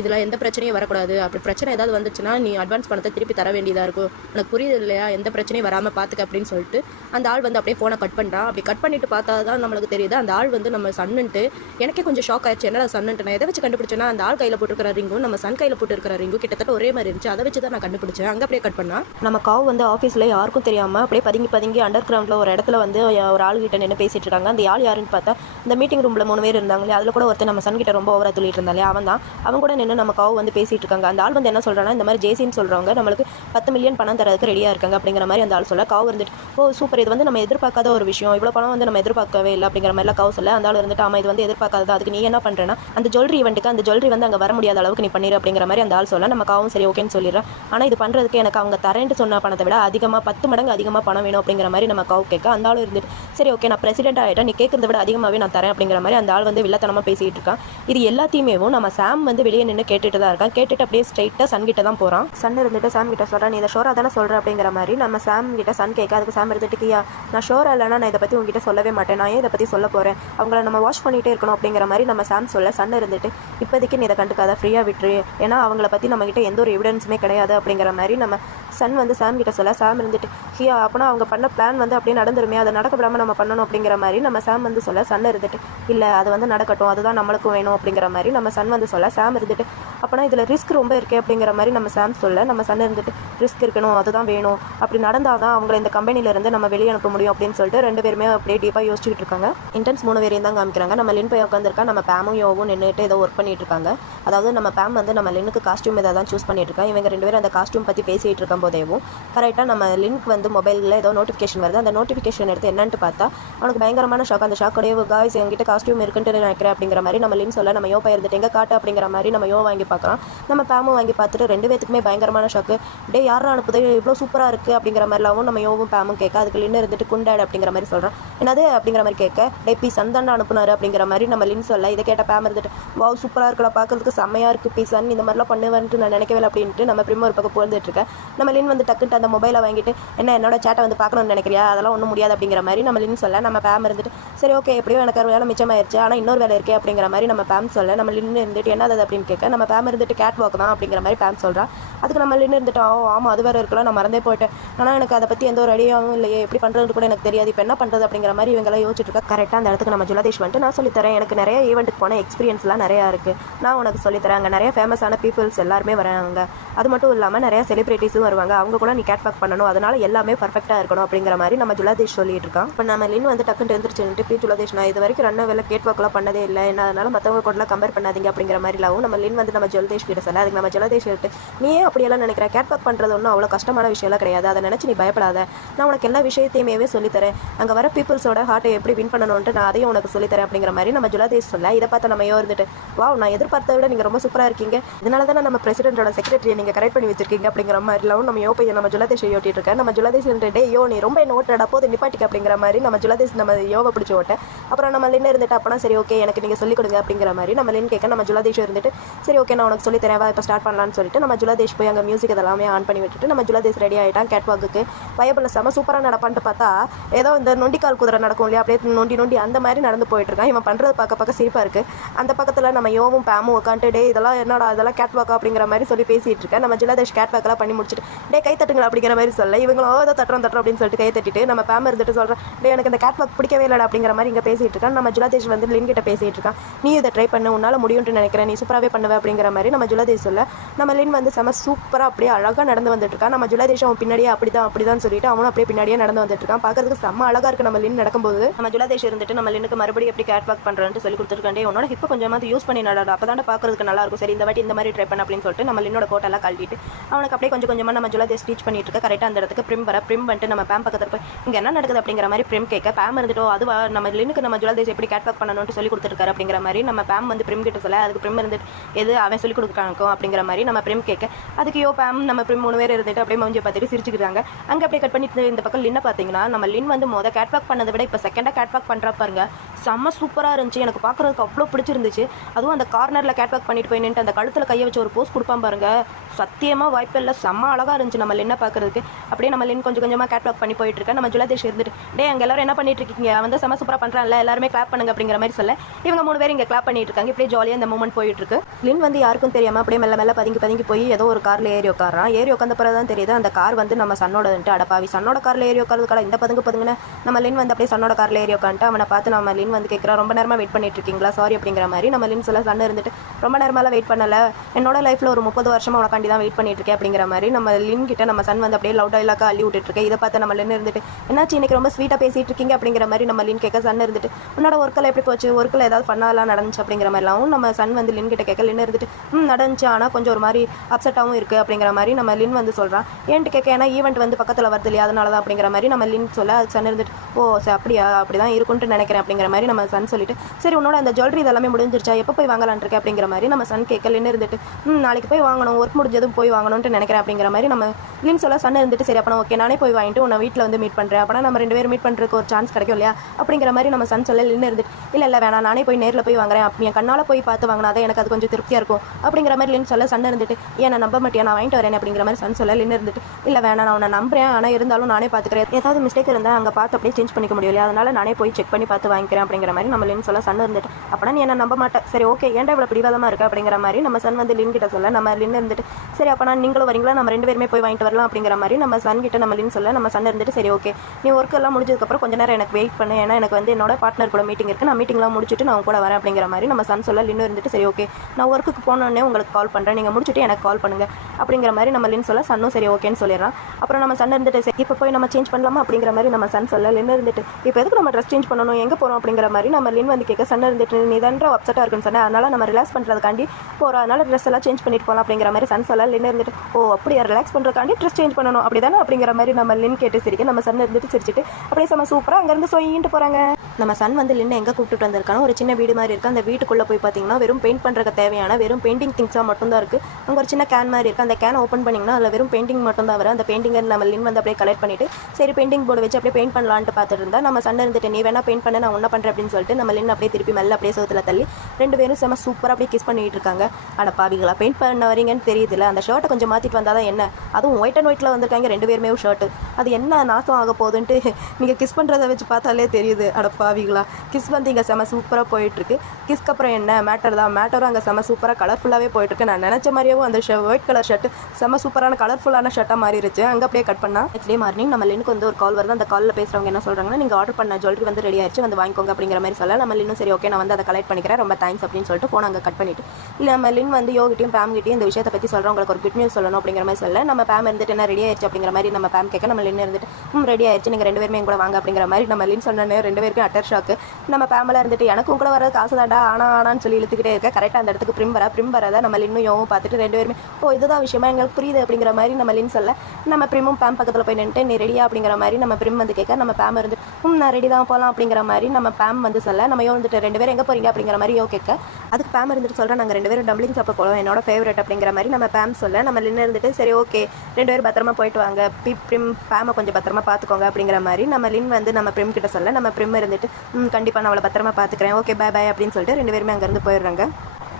இதில் எந்த பிரச்சனையும் வரக்கூடாது, அப்படி பிரச்சனை ஏதாவது வந்துச்சுன்னா நீ அட்வான்ஸ் பணத்தை திருப்பி தர வேண்டியதாக இருக்கும், உனக்கு புரியுது இல்லையா, எந்த பிரச்சனையும் வராமல் பார்த்துக்க அப்படின்னு சொல்லிட்டு அந்த ஆள் வந்து அப்படியே ஃபோனை கட் பண்ணுறான். அப்படி கட் பண்ணிட்டு பார்த்தா தான் நம்மளுக்கு தெரியுது அந்த ஆள் வந்து நம்ம சன்னுன்ட்டு. எனக்கே கொஞ்சம் ஷாக் ஆயிடுச்சு, என்னடா சன்னுன்ட்டு. நான் எதை வச்சு கண்டுபிடிச்சேன்னா அந்த ஆள் கையில் போட்டுருக்கிற ரிங்கும் நம்ம சன் கையில் போட்டுருக்கிற ரிங்கும் கிட்டத்தட்ட ஒரே மாதிரி இருந்துச்சு, அதை வச்சு தான் நான் கண்டுபிடிச்சேன். அங்கே அப்படியே கட் பண்ணால் நம்ம காவு வந்து ஆஃபீஸில் யாருக்கும் தெரியாமல் அப்படியே பதுங்கி அண்டர் கிரவுண்டில் ஒரு இடத்துல வந்து ஒரு ஆள்கிட்ட நின்று பேசிகிட்டு இருக்காங்க. அந்த ஆள் யாருன்னு பார்த்தா இந்த மீட்டிங் ரூமில் 3 பேர் இருந்தாங்களே, அதில் கூட ஒருத்தர் நம்ம சன் கிட்ட ரொம்ப ஓவராக சொல்லிட்டு இருந்தாலே அவன் தான். அவங்க கூட நின்று நம்ம காவு வந்து பேசிட்டு இருக்காங்க. அந்த ஆள் வந்து என்ன சொல்றான்னா, இந்த மாதிரி ஜேசின்னு சொல்றவங்க நம்மளுக்கு 10 மில்லியன் பணம் தரதுக்கு ரெடியா இருக்காங்க அப்படிங்கிற மாதிரி அந்த ஆள் சொல்ல. காவு இருந்துட்டு, ஓ சூப்பர், இது வந்து நம்ம எதிர்பார்க்காத ஒரு விஷயம், இவ்வளோ பணம் வந்து நம்ம எதிர்பார்க்கவே இல்லை அப்படிங்கிற மாதிரிலாம் காவு சொல்ல. அந்த ஆள் இருந்துட்டு, ஆமா இது வந்து எதிர்பார்க்காதது, அதுக்கு நீ என்ன பண்றேன்னா அந்த ஜுவல்லரி ஈவெண்ட்டுக்கு அந்த ஜுவல்லரி வந்து அங்கே வர முடியாத அளவுக்கு நீ பண்ணிடு அப்படிங்கிற மாதிரி அந்த ஆள் சொல்ல. நம்ம காவும் சரி ஓகேன்னு சொல்லிடுறேன். ஆனால் இது பண்ணுறதுக்கு எனக்கு அவங்க தரேன்ட்டு சொன்ன பணத்தை விட அதிகமாக 10 மடங்கு அதிகமாக பணம் வேணும் அப்படிங்கிற மாதிரி நம்ம காவு கேட்க. அந்த ஆள் இருந்துட்டு, சரி ஓகே நான் பிரசிடென்ட் ஆகிட்டேன், நீ கேட்கறத விட அதிகமாகவே நான் தரேன் அப்படிங்கிற மாதிரி அந்த ஆள் வந்து வில்லத்தனமாக பேசிகிட்டு இருக்கான். இது எல்லாத்தையுமே நம்ம சாம் வந்து வெளியே நின்று கேட்டுட்டு தான் இருக்கான். கேட்டுட்டு அப்படியே ஸ்ட்ரைட்டாக சன் கிட்ட தான் போகிறான். சன் இருந்துட்டு சாம் கிட்ட சொல்கிறான், நீ இதை ஷோராக தானே சொல்கிறேன் அப்படிங்கிற மாதிரி நம்ம சாம் கிட்ட சன் கேட்க. அதுக்கு சாம் இருந்துட்டு, கியா நான் ஷோராக இல்லைனா நான் இதை பற்றி உங்ககிட்ட சொல்லவே மாட்டேன், நான் ஏன் இதை பற்றி சொல்ல போகிறேன், அவங்கள நம்ம வாஷ் பண்ணிகிட்டே இருக்கணும் அப்படிங்கிற மாதிரி நம்ம சாம் சொல்ல. சன் இருந்துட்டு, இப்போதைக்கு நீ இதை கண்டுக்காத, ஃப்ரீயாக விட்டுரு, ஏன்னா அவங்கள பற்றி நம்மகிட்ட எந்த ஒரு எவிடன்ஸுமே கிடையாது அப்படிங்கிற மாதிரி நம்ம சன் வந்து சாம் கிட்ட சொல்ல. சாம் இருந்துட்டு, ஹியா அப்போனா அவங்க பண்ண பிளான் வந்து அப்படியே நடந்துருமே, அதை நடக்க விடாமல் நம்ம பண்ணணும் அப்படிங்கிற மாதிரி நம்ம சாம் வந்து சொல்ல. சன் இருந்துட்டு, இல்லை அது வந்து நடக்கட்டும், அதுதான் நம்மளுக்கும் வேணும் அப்படிங்கிற மாதிரி நம்ம சன் வந்து சொல்ல. சாம் இருந்துட்டு, அப்போனா இதில் ரிஸ்க் ரொம்ப இருக்கே அப்படிங்கிற மாதிரி நம்ம சாம் சொல்ல. நம்ம சன் இருந்துட்டு, ரிஸ்க் இருக்கணும், அதுதான் வேணும், அப்படி நடந்தால் தான் அவங்கள இந்த கம்பெனிலேருந்து நம்ம வெளியே அனுப்ப முடியும் அப்படின்னு சொல்லிட்டு 2 பேருமே அப்படியே டீப்பாக யோசிச்சுட்டு இருக்காங்க. இன்டென்ஸ் 3 பேரையும் தான் காமிக்கிறாங்க. நம்ம லின் போய் உட்காந்துருக்கா, நம்ம பேமும் யோவும் நின்றுட்டு ஏதோ ஒர்க் பண்ணிட்டு இருக்காங்க. அதாவது நம்ம பேம் வந்து நம்ம லின்னுக்கு காஸ்ட்யூம் இதை தான் சூஸ் பண்ணிட்டு இருக்கா. இவங்க 2 பேரும் அந்த காஸ்ட்யூம் பற்றி பேசிகிட்டு இருக்கும் போதேவும் கரெக்டாக நம்ம லின்க் வந்து மொபைலில் ஏதோ நோட்டிஃபிகேஷன் வருது. அந்த நோட்டிஃபிகேஷன் எடுத்து என்னன்ட்டு பார்த்தா பார்த்தா அவனுக்கு பயங்கரமான ஷாக். அந்த ஷாக் கிடையாது காய்ஸ் என்கிட்ட காஸ்டியூம் இருக்குன்ட்டு நினைக்கிறேன் அப்படிங்கிற மாதிரி நம்ம லின் சொல்ல நம்ம யோ இருந்துட்டு எங்கே காட்டு அப்படிங்கிற மாதிரி நம்ம யோ வாங்கி பார்க்குறோம். நம்ம பேமும் வாங்கி பார்த்துட்டு 2 பேத்துக்குமே பயங்கரமான ஷாக்கு. டே யாரும் அனுப்புது இவ்வளோ சூப்பராக இருக்குது அப்படிங்கிற மாதிரிலாவும் நம்ம யோவும் பேமும் கேட்க அதுக்கு லின் இருந்துட்டு குண்டாடு அப்படிங்கிற மாதிரி சொல்கிறான். என்னது அப்படிங்கிற மாதிரி கேட்க டே பீசன் தான் அனுப்புனாரு அப்படிங்கிற மாதிரி நம்ம லின் சொல்ல இதை கேட்ட பேம் இருந்துட்டு வாவ் சூப்பராக இருக்கடா பார்க்கறதுக்கு செம்மையாக இருக்குது பீசன் இந்த மாதிரிலாம் பண்ணுவேன்ட்டு நான் நினைக்கவே அப்படின்ட்டு நம்ம பிரிமோ ஒரு பக்கம் புகழ்ந்துட்டு இருக்கேன். நம்ம லின் வந்து டக்குன்ட்டு அந்த மொபைலை வாங்கிட்டு என்னோட சேட்டை வந்து பார்க்கணும்னு நினைக்கிறியா அதெல்லாம் ஒன்றும் முடியாது அப்படிங்கிற மாதிரி நம்ம லின் சொல்ல நம்ம பேம் இருந்துட்டு சரி ஓகே எப்படியும் எனக்கு ஒரு வேலை மிச்சமாயிருச்சு ஆனால் இன்னொரு வேலை இருக்கே அப்படிங்கிற மாதிரி நம்ம பேம் சொல்ல நம்ம லின் இருந்துட்டு என்னது அப்படின்னு கேட்க நம்ம பேம் இருந்துட்டு கேட் வாக் தான் அப்படிங்கிற மாதிரி பேம் சொல்கிறான். அதுக்கு நம்ம லின் இருந்துட்டு ஆமாம் அது வேறு இருக்கலாம் நான் மறந்தே போயிட்டேன் ஆனால் எனக்கு அதை பற்றி எந்த ஒரு ஐடியாவும் இல்லையே எப்படி பண்ணுறது கூட எனக்கு தெரியாது இப்போ என்ன பண்ணுறது அப்படிங்கிற மாதிரி இவங்களாம் யோசிச்சுட்டு இருக்கா. கரெக்டாக அந்த இடத்துக்கு நம்ம ஜுவலாதேஷ் வந்துட்டு நான் சொல்லித்தரேன் எனக்கு நிறைய ஈவெண்ட்டுக்கு போன எக்ஸ்பீரியன்ஸ்லாம் நிறையா இருக்குது நான் உனக்கு சொல்லித்தரேன் அங்கே நிறைய ஃபேமஸான பீப்புள்ஸ் எல்லாருமே வராங்க அது மட்டும் இல்லாமல் நிறைய செலிபிரிட்டிஸும் வருவாங்க அவங்க கூட நீ கேட் பேக் பண்ணணும் அதனால் எல்லாமே பர்ஃபெக்டாக இருக்கணும் அப்படிங்கிற மாதிரி நம்ம ஜுவலாதேஷ் சொல்லிட்டு இருக்கான். இப்போ நம்ம லின் வந்து டக்குன்னு எழுந்திரிச்சுட்டு ப்ளீஸ் ஜுவலாதேஷ் நான் இது வரைக்கும் ரன்ன வேலை கேட் வாக்லாம் பண்ணதே இல்லை என்ன அதனால் மற்றவங்க கூடலாம் கம்பேர் பண்ணாதீங்க அப்படிங்கிற மாதிரிலாவும் நம்ம லின் வந்து நம்ம ஜுவல்தேஷ் கிட்ட சொல்ல அதுக்கு நம்ம ஜுவல்தேஷ் கிட்ட நீ அப்படியெல்லாம் நினைக்கிறேன் கேட் பேக் பண்ணுறது ஒன்றும் அவ்வளோ கஷ்டமான விஷயம்லாம் கிடையாது அதை நினச்சி நீ பயப்படாத நான் உனக்கு எல்லா விஷயத்தையுமே சொல்லித்தரேன் அங்கே வர பீப்புள்ஸோட ஹார்ட்டை எப்படி வின் பண்ணணும்ட்டு நான் அதையும் உனக்கு சொல்லித்தரேன் அப்படிங்கிற மாதிரி நம்ம ஜுவலாதேஷ் சொல்ல இதை பார்த்து நம்ம இருந்துட்டு வாவ் நான் எதிர்பார்த்த விட நீங்கள் ரொம்ப சூப்பராக இருக்கீங்க இதனால தான் நம்ம பிரசிடென்ட்டோட செக்ரட்டரியை நீங்கள் கரெக்ட் பண்ணி வச்சிருக்கீங்க அப்படிங்கிற மாதிரிலாம் நம்ம யோபையை நம்ம ஜுவலாதேஷ் ஓட்டிட்டு இருக்கேன். நம்ம ஜுவலாதேஷ் டே யோ நீ ரொம்ப என்ன ஓட்டடா போது நிப்பாட்டிக்க அப்படிங்கிற மாதிரி நம்ம ஜுவலாதேஷ் நம்ம யோவை பிடிச்சி ஓட்ட அப்புறம் நம்ம லின் இருந்துட்டு அப்பனா சரி ஓகே எனக்கு நீங்கள் சொல்லிக் கொடுங்க அப்படிங்கிற மாதிரி நம்ம லின் கேட்க நம்ம ஜுவலாதேஷ் இருந்துட்டு சரி ஓகே நான் உனக்கு சொல்லி தரேன் இப்போ ஸ்டார்ட் பண்ணலான்னு சொல்லிட்டு நம்ம ஜுவலாதேஷ் போய் அங்கே மியூசிக் இதெல்லாமே ஆன் பண்ணி விட்டுட்டு நம்ம ஜுவலாதேஷ் ரெடி ஆகிட்டான் கேட் வாக்குக்கு பயபில் செம சூப்பராக நடப்பான்ட்டு பார்த்தா ஏதோ இந்த நொண்டிக்கால் குதிரை நடக்கும் இல்லையா அப்படியே நொண்டி அந்த மாதிரி நடந்து போயிட்டு இருக்கான். இவன் பண்ணுறது பார்க்க சிரிப்பாக இருக்குது. அந்த பக்கத்தில் நம்ம யோவும் பேமும் உட்காந்துட்டு டே இதெல்லாம் என்னடா இதெல்லாம் கேட் வாக்கா அப்படிங்கிற மாதிரி சொல்லி பேசிகிட்டு இருக்கேன். நம்ம ஜுவலாதேஷ் கேட் வாக்கெல்லாம் பண்ணி முடிச்சுட்டு டே கை தட்டுங்களா அப்படிங்கிற மாதிரி சொல்ல இவங்களும் ஏதோ தட்டுறோம் அப்படின்னு சொல்லிட்டு கை தட்டிட்டு நம்ம பேம் இருந்துட்டு சொல்கிறேன் டே எனக்கு இந்த கேட் வாக் பிடிக்கவே இல்லைடா அப்படிங்கிற மாதிரி இங்கே பேசிகிட்டு இருக்கான். நம்ம ஜுவலாதேஷ் வந்து லின் கிட்ட பேசிகிட்டு இருக்கான் நீ இதை ட்ரை பண்ண உன்னால் முடியும்னு நினைக்கிறேன் நீ சூப்பராகவே பண்ணுவேன் அப்படிங்கிற மாதிரி நம்ம ஜுவலாதேஷ் சொல்ல நம்ம லின் வந்து செம சூப்பராக அப்படியே அழகாக நடந்து வந்துட்டு இருக்கான். நம்ம ஜுவலாதேஷ் அவன் பின்னாடியே அப்படிதான் சொல்லிட்டு அவனும் அப்படியே பின்னாடியே நடந்து வந்துட்டு இருக்கான். பார்க்கறதுக்கு செம்ம அழகாக இருக்குது நம்ம லின் நடக்கும்போது. நம்ம ஜுவலாதேஷ் இருந்துட்டு நம்ம லினுக்கு மறுபடியும் எப்படி கேட் வாக் பண்ணுறேன்னு சொல்லி கொடுத்துருக்காண்டே உன்னோட ஹிப்பை கொஞ்சமாக யூஸ் பண்ணி நடாடா அப்போ தான் பார்க்கறதுக்கு நல்லா இருக்கும் சரி இந்த வாட்டி இந்த மாதிரி ட்ரை பண்ண அப்படின்னு சொல்லிட்டு நம்ம லின்னோட கோட்டெல்லாம் கழட்டிட்டு அவனுக்கு அப்படியே கொஞ்சமாக நம்ம ஜுவலாதேஷ் ஸ்டிச் பண்ணிட்டு இருக்க கரெக்டாக அந்த இடத்துக்கு பிரிம் வந்துட்டு நம்ம பேம் பக்கத்தில் போய் இங்கே என்ன நடக்குது அப்படிங்கிற மாதிரி பிரிம் கேட்க பேம் இருந்துட்டோ அதுவா நம்ம லினுக்கு நம்ம ஜுவலாதேஷ் எப்படி கேட் வாக் பண்ணணும்னு சொல்லி கொடுத்துருக்காரு அப்படிங்கிற மாதிரி நம்ம பேம் வந்து பிரிம் கிட்ட சொல்ல அதுக்கு பிரிம் இருந்துட்டு எது அவன் சொல்லி கொடுக்குறாங்க அப்படிங்கிற மாதிரி நம்ம பிரிம் கேட்க அதுக்கு யோ பேம் நம்ம பிரிம் 3 பேர் இருந்துட்டு அப்படியே மஞ்சள் பார்த்துட்டு சிரிச்சுக்கிறாங்க. அங்கே அப்படியே கட் பண்ணிட்டு இந்த பக்கம் லின்ன பார்த்தீங்கன்னா நம்ம லின் வந்து கேட் வாக் பண்ணதை விட இப்போ செகண்டாக கேட் வாக் பண்ணுறா பாருங்க செம்ம சூப்பராக இருந்துச்சு எனக்கு பார்க்குறதுக்கு அவ்வளோ பிடிச்சிருந்துச்சு. அதுவும் அந்த கார்னரில் கேட் வாக் பண்ணிட்டு போய் நின்று அந்த கழுத்தில் கையை வச்சு ஒரு போஸ் கொடுப்பான் பாருங்க சத்தியமாக வாய்ப்பு இல்லை செம்ம அழகாக இருந்துச்சு நம்ம லின்னை பார்க்குறதுக்கு. அப்படியே நம்ம லின் கொஞ்சமாக கேட் வாக் பண்ணி போயிட்டு இருக்கேன். நம்ம ஜுவலாதேஷ் இருந்துட்டு டே அங்கே எல்லாரும் என்ன பண்ணிட்டு இருக்கீங்க வந்து செம்ம சூப்பராக பண்ணுறான்ல எல்லாருமே கிளாப் பண்ணுங்க அப்படிங்கிற மாதிரி சொல்ல இவங்க 3 பேர் இங்கே கிளாப் பண்ணிட்டு இருக்காங்க. இப்படியே ஜாலியாக இந்த மூமெண்ட் போயிட்டு இருக்கு. லின் வந்து யாருக்கும் தெரியாமல் அப்படியே மெல்ல பதுங்கி போய் ஏதோ ஒரு காரில் ஏறி உட்காந்த பிறகு தான் தெரியுது அந்த கார் வந்து நம்ம சன்னோட அடப்பாவி சன்னோட காரில் ஏறி உட்காரதுக்கால இந்த பதுங்குன்னு நம்ம லின் வந்து அப்படியே சன்னோட காரில் ஏறி உட்காந்துட்டு அவனை பார்த்து நம்ம லின் வந்து கேட்குறோம் ரொம்ப நேரமாக வெயிட் பண்ணிட்டு இருக்கீங்களா சாரி அப்படிங்கிற மாதிரி நம்ம லின் சொல்ல சன்னு இருந்துட்டு ரொம்ப நேரமாக வெயிட் பண்ணல என்னோட லைஃப்பில் ஒரு 30 வருஷமாக உனக்காண்டி தான் வெயிட் பண்ணிட்டு இருக்கேன் அப்படிங்கிற மாதிரி நம்ம லின் கிட்ட நம்ம சன் வந்து அப்படியே லவுட் இல்லாக்கா அள்ளி விட்டுட்டு இருக்கேன். இதை பார்த்து நம்ம லின் இருந்துட்டு என்னாச்சு இன்னைக்கு ரொம்ப ஸ்வீட்டாக பேசிட்டு இருக்கீங்க அப்படிங்கிற மாதிரி நம்ம லின் கேட்க சன் இருந்துட்டு உன்னோட ஒர்க்கில் எப்படி போச்சு ஒர்க்கில் ஏதாவது பண்ணலாம் நடந்துச்சு அப்படிங்கிற மாதிரிலாம் நம்ம சன் வந்து லின் கிட்ட கேட்க லின் இருந்துட்டு நடந்துச்சு ஆனால் கொஞ்சம் ஒரு மாதிரி அப்செட்டாகவும் இருக்குது அப்படிங்கிற மாதிரி நம்ம லின் வந்து சொல்கிறான். ஏன்ட்டு கேட்க ஏன்னா ஈவெண்ட் வந்து பக்கத்தில் வருது இல்லையா அதனால தான் அப்படிங்கிற மாதிரி நம்ம லின் சொல்ல அது சன் இருந்துட்டு ஓ சரி அப்படியா அப்படி தான் இருக்குன்ட்டு நினைக்கிறேன் அப்படிங்கிற மாதிரி நம்ம சன் சொல்லிட்டு சரி உன்னோட அந்த ஜுவல்லரி இதெல்லாமே முடிஞ்சிருச்சா எப்போ போய் வாங்கலான் இருக்கேன் அப்படிங்கிற மாதிரி நம்ம சன் கேட்க லின் இருந்துட்டு நாளைக்கு போய் வாங்கணும் ஒர்க் முடிஞ்சதும் போய் வாங்கணும்னு நினைக்கிறேன் அப்படிங்கிற மாதிரி நம்ம லின் சொல்ல சன் இருந்துட்டு சரி அப்போ ஓகே நானே போய் வாங்கிட்டு உன்னை வீட்டில் வந்து மீட் பண்ணுறேன் அப்போ நம்ம 2 பேரும் மீட் பண்ணுறதுக்கு ஒரு சான்ஸ் கிடைக்கும் இல்லையா அப்படிங்கிற மாதிரி நம்ம சன் சொல்ல லின் இருந்துட்டு இல்லை வேணாம் நானே போய் நேரில் போய் வாங்குறேன் அப்படி என் கண்ணால் போய் பார்த்து வாங்கினா தான் எனக்கு அது கொஞ்சம் திருப்தியாக இருக்கும் அப்படிங்கிற மாதிரி லின் சொல்ல சன் இருந்துட்டு ஏன் நான் நம்ப மாட்டியா நான் வாங்கிட்டு வரேன் அப்படிங்கிற மாதிரி சன் சொல்ல லின் இருந்துட்டு இல்லை வேணாம் நான் உன்னை நம்புறேன் ஆனால் இருந்தாலும் நானே பார்த்துக்கிறேன் ஏதாவது மிஸ்டேக் இருந்தால் அங்கே பார்த்து அப்படியே சேஞ்ச் பண்ணிக்க முடியல அதனால நானே போய் செக் பண்ணி பார்த்து வாங்கிக்கிறேன் அப்படிங்கிற மாதிரி நம்ம லின் சொல்ல சன் இருந்துட்டு அப்போனா நீ என்ன நம்ப மாட்டேன் சரி ஓகே ஏன்டா இவ்வளோ பிடிவாதமாக இருக்குது அப்படிங்கிற மாதிரி நம்ம சன் வந்து லின் கிட்ட சொல்ல நம்ம லின் இருந்துட்டு சரி அப்போ நான் நீங்களும் வரீங்களா நம்ம 2 பேருமே போய் வாங்கிட்டு வரலாம் அப்படிங்கிற மாதிரி நம்ம சன் கிட்ட நம்ம லின் சொல்ல நம்ம சன் இருந்துட்டு சரி ஓகே நீ ஒர்க் எல்லாம் முடிஞ்சதுக்கப்புறம் கொஞ்ச நேரம் எனக்கு வெயிட் பண்ணு ஏன்னா எனக்கு வந்து என்னோட பார்ட்னர் கூட மீட்டிங் இருக்குது நான் மீட்டிங்லாம் முடிச்சுட்டு நான் கூட வரேன் அப்படிங்கிற மாதிரி நம்ம சன் சொல்ல லின் இருந்துட்டு சரி ஓகே நான் ஒர்க்குக்கு போனோடனே உங்களுக்கு கால் பண்ணுறேன் நீங்கள் முடிச்சுட்டு எனக்கு கால் பண்ணுங்கள் அப்படிங்கிற மாதிரி நம்ம லின் சொல்ல சன்னும் சரி ஓகேன்னு சொல்லிடுறான். அப்புறம் நம்ம சன் இருந்துட்டு சரி இப்போ போய் நம்ம சேஞ்ச் பண்ணலாமா அப்படிங்கிற மாதிரி நம்ம சன் சொல்ல லின் இருந்துட்டு இப்போ எதுக்கு நம்ம ட்ரெஸ் சேஞ்ச் பண்ணணும் எங்கே போகிறோம் அப்படிங்கிற மாதிரி நம்ம லின் வந்து கேட்க சன் இருந்துட்டு நீ தான்ற அப்செட்டாக இருக்குன்னு சொன்னேன் அதனால் நம்ம ரிலாக்ஸ் பண்ணுறதுக்காண்டி போகிறோம் அதனால் ட்ரெஸ் எல்லாம் சேஞ்ச் பண்ணிட்டு போகலாம் அப்படிங்கிற மாதிரி சன் சொல்ல லின் இருந்துட்டு ஓ அப்படியா ரிலாக்ஸ் பண்ணுறதுக்காண்டி ட்ரெஸ் சேஞ்ச் பண்ணணும் அப்படி தானே அப்படிங்கிற மாதிரி நம்ம லின் கேட்டு சிரிக்க நம்ம சன் இருந்துட்டு சிரிச்சிட்டு அப்படியே செம்ம சூப்பராக அங்கேருந்து சொயின்ட்டு போகிறாங்க. நம்ம சன் வந்து லின்னை எங்கே கூப்பிட்டு வந்திருக்கானோ ஒரு சின்ன வீடு மாதிரி இருக்குது. அந்த வீட்டுக்குள்ளே போய் பார்த்தீங்கன்னா வெறும் பெயிண்ட் பண்ணுறதுக்கு தேவையான வெறும் பெயிண்டிங் திங்ஸாக மட்டும்தான் இருக்குது. அங்கே ஒரு சின்ன கேன் மாதிரி இருக்குது. அந்த கேனை ஓப்பன் பண்ணிங்கன்னா அதில் வெறும் பெயிண்டிங் மட்டும் தான் வரும். அந்த பெயிண்டிங்கை நம்ம லின் வந்து அப்படியே கலெக்ட் பண்ணிவிட்டு சரி பெயிண்டிங் போர்டு வச்சு அப்படியே பெயிண்ட் பண்ணலான்ட்டு பார்த்துட்டு இருந்தா நம்ம சன் இருந்துட்டு நீ வேணா பெயிண்ட் பண்ண நான் ஒன்றை பண்ணுறேன் அப்படின்னு சொல்லிட்டு நம்ம லின் அப்படியே திருப்பி மெல்ல அப்படியே சோத்துல தள்ளி ரெண்டு பேரும் செம்ம சூப்பராக அப்படியே கிஸ் பண்ணிட்டு இருக்காங்க. அட பாவிகளா பெயிண்ட் பண்ண வரீங்கன்னு தெரியுதுல அந்த ஷர்ட்டை கொஞ்சம் மாற்றிட்டு வந்தால் தான் என்ன அதுவும் ஒயிட் அண்ட் ஒயிட்டில் வந்திருக்காங்க ரெண்டு பேருமே ஷர்ட்டு அது என்ன நாசம் ஆக போகுதுன்ட்டு நீங்கள் கிஸ் பண்ணுறதை வச்சு பார்த்தாலே தெரியுது. அட பாவிகளா கிஸ் வந்து இங்கே செம்ம சூப்பராக போயிட்டுருக்கு. கிஸ்க்கு அப்புறம் என்ன மேட்டர் தான் மேட்டரும் அங்கே செம்ம சூப்பராக கலர்ஃபுல்லாகவே போயிட்டுருக்கு. நான் நினச்ச மாதிரியும் அந்த ஒயிட் கலர் ஷர்ட்டு செம்ம சூப்பரான கலர்ஃபுல்லான ஷர்ட்டாக மாறிடுச்சு. அங்கே அப்படியே கட் பண்ணால் நெக்ஸ்ட் டே மார்னிங் நம்ம லினுக்கு வந்து ஒரு கால் வருது. அந்த காலில் பேசுகிறவங்க என்ன சொல்கிறாங்கன்னா நீங்கள் ஆர்டர் பண்ண ஜுவல்லரி வந்து ரெடி ஆயிடுச்சு வந்து வாங்கிக்கோங்க அப்படிங்கிற மாதிரி சொல்ல நம்ம லினும் சரி ஓகே நான் வந்து அதை கலெக்ட் பண்ணிக்கிறேன் ரொம்ப தேங்க்ஸ் அப்படின்னு சொல்லிட்டு ஃபோன் அங்கே கட் பண்ணிட்டு இல்லை நம்ம லின் வந்து யோகிட்டையும் பேம்கிட்டையும் இந்த விஷயத்தை பற்றி சொல்கிறோம் உங்களுக்கு ஒரு குட் நியூஸ் சொல்லணும் அப்படிங்கிற மாதிரி சொல்ல நம்ம பேம் இருந்துட்டு என்ன ரெடி ஆயிடுச்சு அப்படிங்கிற மாதிரி நம்ம பேம் கேட்க நம்ம லின் இருந்துட்டு ரெடி ஆயிடுச்சு நீங்கள் ரெண்டு பேருமே கூட வாங்க அப்படிங்கிற மாதிரி நம்ம லின் சொன்னேன் ரெண்டு பேருக்கும் அட்டர் ஷாக்கு. நம்ம பேமில் இருந்துட்டு எனக்கும் கூட வர காசு தாண்டா ஆனான்னு சொல்லி இழுத்துக்கிட்டே இருக்க கரெக்டாக அந்த இடத்துக்கு பிரிம் வரதை நம்ம லின்னும் யோவும் பார்த்துட்டு ரெண்டு பேருமே ஓ இதுதான் விஷயமா எங்களுக்கு புரியுது அப்படிங்கிற மாதிரி நம்ம லின் சொல்ல நம்ம பிரிமும் பேம் பக்கத்தில் போய் நின்றுட்டு நீ ரெடியா அப்படிங்கிற மாதிரி நம்ம பிரிம் வந்து கேட்க நம்ம பேம் இருந்து நான் ரெடி தான் போகலாம் அப்படிங்கிற மாதிரி நம்ம பேம் வந்து சொல்ல நம்ம யோ வந்துட்டு ரெண்டு பேரும் எங்கே போகிறீங்க அப்படிங்கிற மாதிரி யோ கேட்க அதுக்கு பேம் இருந்துட்டு சொல்கிறேன் நாங்கள் ரெண்டு பேரும் டம்ப்ளிங் சாப்பிட போகிறோம் என்னோட ஃபேவரட் அப்படிங்கிற மாதிரி நம்ம பேம் சொல்ல நம்ம லின்னு இருந்துட்டு சரி ஓகே ரெண்டு பேரும் பத்திரமா போயிட்டு வாங்க பிரிம் பேமை கொஞ்சம் பத்திரமா பார்த்துக்கோங்க அப்படிங்கிற மாதிரி நம்ம லின் வந்து நம்ம பிரிம் கிட்ட சொல்ல நம்ம பிரிம் இருந்துட்டு கண்டிப்பாக நான் அவளை பத்திரமா பார்த்துக்கிறேன் ஓகே பை பை அப்படின்னு சொல்லிட்டு ரெண்டு பேருமே அங்கேருந்து போயிடுறாங்க.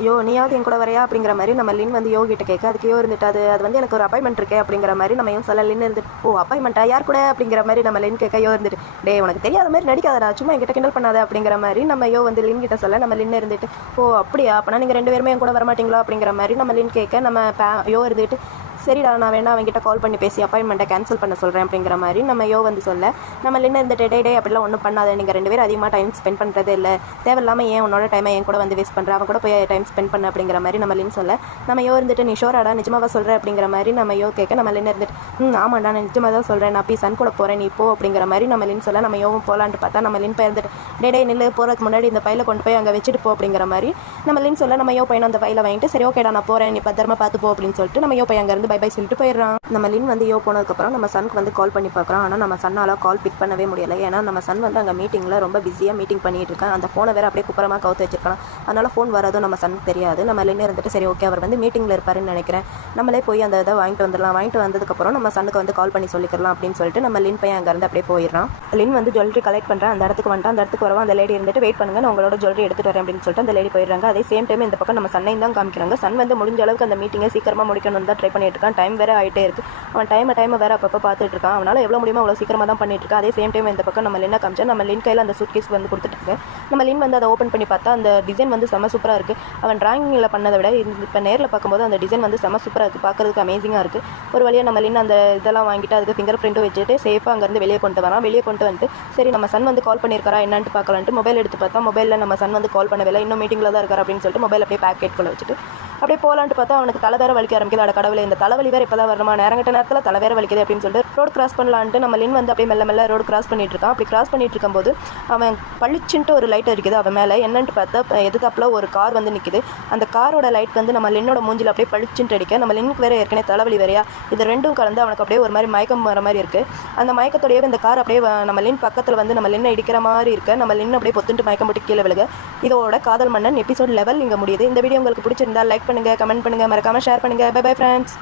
யோ நீயாவது என் கூட வரையா அப்படிங்கிற மாதிரி நம்ம லின் வந்து யோ கிட்ட கேட்க அதுக்கு யோ இருந்துட்டு அது வந்து எனக்கு ஒரு அப்பாயின்மெண்ட் இருக்கே அப்படிங்கிற மாதிரி நம்ம யோ சொல்ல லின் இருந்துட்டு ஓ அப்பாயின்மெண்ட்டா யார் கூட அப்படிங்கிற மாதிரி நம்ம லின் கேட்க யோ இருந்துட்டு டே உனக்கு தெரியாத மாதிரி நடிக்காதடா சும்மா என்கிட்ட கிண்டல் பண்ணாத அப்படிங்கிற மாதிரி நம்ம யோ வந்து லின் கிட்ட சொல்ல நம்ம லின் இருந்துட்டு ஓ அப்படியா அப்போனா நீங்கள் ரெண்டு பேருமே என் கூட வரமாட்டீங்களா அப்படிங்கிற மாதிரி நம்ம லின் கேட்க நம்ம யோ இருந்துட்டு சரிடா நான் வேணா அவங்ககிட்ட கால் பண்ணி பேசி அப்பாயின்மெண்ட்டை கேன்சல் பண்ண சொல்கிறேன் அப்படிங்கிற மாதிரி நம்ம யோ வந்து சொல்ல நம்ம லின்னு இந்த டே அப்படிலாம் ஒன்றும் பண்ணாத நீங்கள் ரெண்டு பேரும் அதிகமாக டைம் ஸ்பெண்ட் பண்ணுறதே இல்லை தேவையில்லாமல் ஏன் உன்னோட டைமை என் கூட வந்து வேஸ்ட் பண்ணுறேன் அவன் கூட போய் டைம் ஸ்பெண்ட் பண்ண அப்படிங்கிற மாதிரி நம்ம லின் சொல்ல நம்ம யோ இருந்துட்டு நீ ஷோராடா நிஜமாக சொல்கிறேன் அப்படிங்கிற மாதிரி நம்ம யோ கேட்க நம்ம லின்னு இருந்துட்டு ஆமாண்டா நான் நிஜமாக தான் சொல்கிறேன் நான் போய் சன் கூட போகிறேன் நீ போ அப்படிங்கிற மாதிரி நம்ம லின் சொல்ல நம்ம யோவும் போகலான்ட்டு பார்த்தா நம்ம லின் போய் இருந்துட்டு டே நில்லு போகிறதுக்கு முன்னாடி இந்த ஃபைலை கொண்டு போய் அங்கே வச்சுட்டு போ அப்படிங்கிற மாதிரி நம்ம லின் சொல்ல நம்ம யோ பையன் அந்த ஃபைலை வாங்கிட்டு சரி ஓகேடா நான் போகிறேன் நீ பத்திரமா பார்த்து போ அப்படின்னு சொல்லிட்டு நம்ம யோ பையன் அங்கேருந்து பை பை சொல்லிட்டு போயிடுறான். நம்ம லின் வந்து யோ போனதுக்கப்புறம் நம்ம சனுக்கு வந்து கால் பண்ணி பார்க்குறோம். ஆனால் நம்ம சன்னால் கால் பிக் பண்ணவே முடியலை. ஏன்னா நம்ம சன் வந்து அங்கே மீட்டிங்கில் ரொம்ப பிஸியாக மீட்டிங் பண்ணிட்டு இருக்கான். அந்த ஃபோனை வேறு அப்படியே குப்பரமாக கவுத்து வச்சிருக்கான். அதனால் ஃபோன் வரதும் நம்ம சனுக்கு தெரியாது. நம்ம லின் இருந்துட்டு சரி ஓகே அவர் வந்து மீட்டிங்கில் இருப்பாருன்னு நினைக்கிறேன் நம்மளே போய் அந்த இதை வாங்கிட்டு வந்துடலாம் வாங்கிட்டு வந்ததுக்கப்புறம் நம்ம சனுக்கு வந்து கால் பண்ணி சொல்லிக்கலாம் அப்படின்னு சொல்லிட்டு நம்ம லின் பையன் அங்கேருந்து அப்படியே போயிடறான். லின் வந்து ஜுவல்லரி கலெக்ட் பண்ணுறேன் அந்த இடத்துக்கு வந்துட்டு அந்த இடத்துக்கு வரவும் அந்த லேடி இருந்துட்டு வெயிட் பண்ணுங்க நான் உங்களோட ஜுவல்லரி எடுத்துட்டு வரேன் அப்படின்னு சொல்லிட்டு அந்த லேடி போயிடுறாங்க. அதே சேம் டைம் இந்த பக்கம் நம்ம சன்னையும் தான் காமிக்கிறாங்க. சன் வந்து முடிஞ்ச அளவுக்கு அந்த மீட்டிங்கை சீக்கிரமாக முடிக்கணும்னு தான் ட்ரை பண்ணிட்டு இருக்கான். டைம் வேறு ஆகிட்டே இருக்கு. அவன் டைமை வேறு அப்பப்போ பார்த்துட்டு இருக்கான். அவனால் எவ்வளோ முடியுமோ அவ்வளோ சீக்கிரமாக தான் பண்ணிட்டு இருக்கான். அதே சேம் டைம் இந்த பக்கம் நம்ம லின்னை காமிச்சா நம்ம லின் கையில் அந்த சூட்கேஸ் வந்து கொடுத்துட்டு நம்ம லின் வந்து அதை ஓப்பன் பண்ணி பார்த்தா அந்த டிசைன் வந்து செம்ம சூப்பராக இருக்குது. அவன் டிராயிங்கில் பண்ணதை விட இப்போ நேரில் பார்க்கும்போது அந்த டிசைன் வந்து செம்ம சூப்பராக இருக்குது. பார்க்குறதுக்கு அமேசிங்காக இருக்குது. ஒரு வழியாக நம்ம லின் அந்த இதெல்லாம் வாங்கிட்டு அதுக்கு ஃபிங்கர் பிரிண்ட்டும் வச்சுட்டு சேஃபாக அங்கேருந்து வெளியே கொண்டு வரான். வெளியே கொண்டு வந்துட்டு சரி நம்ம சன் வந்து கால் பண்ணியிருக்காரா என்னன்ட்டு பார்க்கலான்ட்டு மொபைல் எடுத்து பார்த்தா மொபைலில் நம்ம சன் வந்து கால் பண்ணவே இல்லை இன்னும் மீட்டிங்கில் தான் இருக்கார் அப்படின்னு சொல்லிட்டு மொபைல் அப்படியே பேக்கெட்டுக்குள்ளே வச்சுட்டு அப்படியே போகலான்ட்டு பார்த்தா அவனுக்கு தலை வேறு வலிக்க ஆரம்பிக்குது. அட கடவுளே இந்த தலைவலி வேறு இப்போ தான் வரணுமா நேரங்கட்ட நேரத்தில் தலை வேறு வலிக்குது அப்படின்னு சொல்லிட்டு ரோடு கிராஸ் பண்ணலான்ட்டு நம்ம லின் வந்து அப்படியே மெல்ல ரோடு கிராஸ் பண்ணிட்டு இருக்கான். அப்படி கிராஸ் பண்ணிட்டு இருக்கும்போது அவன் பளிச்சுன்ட்டு ஒரு லைட் இருக்குது அவன் மேலே என்னன்ட்டு பார்த்தா எதுக்காப்பில் ஒரு கார் வந்து நிற்குது. அந்த காரோட லைட் வந்து நம்ம லின்னோட மூஞ்சில் அப்படியே பளிச்சுன்ட்டு அடிக்க நம்ம லின்னுக்கு வேறு ஏற்கனவே தலைவலி வேறையா இது ரெண்டும் கலந்து அவனுக்கு அப்படியே ஒரு மாதிரி மயக்கம் வர மாதிரி இருக்குது. அந்த மயக்கத்தோடையே இந்த கார் அப்படியே நம்ம லின் பக்கத்தில் வந்து நம்ம லின்னை இடிக்கிற மாதிரி இருக்குது. நம்ம லின் அப்படியே பொத்துட்டு மயக்கம் போட்டு கீழே விழுக இதோட காதல் மன்னன் எபிசோட் லெவல் இங்கே முடியுது. இந்த வீடியோ உங்களுக்கு பிடிச்சிருந்தா லைக் பண்ணுங்கள் கமெண்ட் பண்ணுங்கள் மறக்காமல் ஷேர் பண்ணுங்கள். Bye bye friends.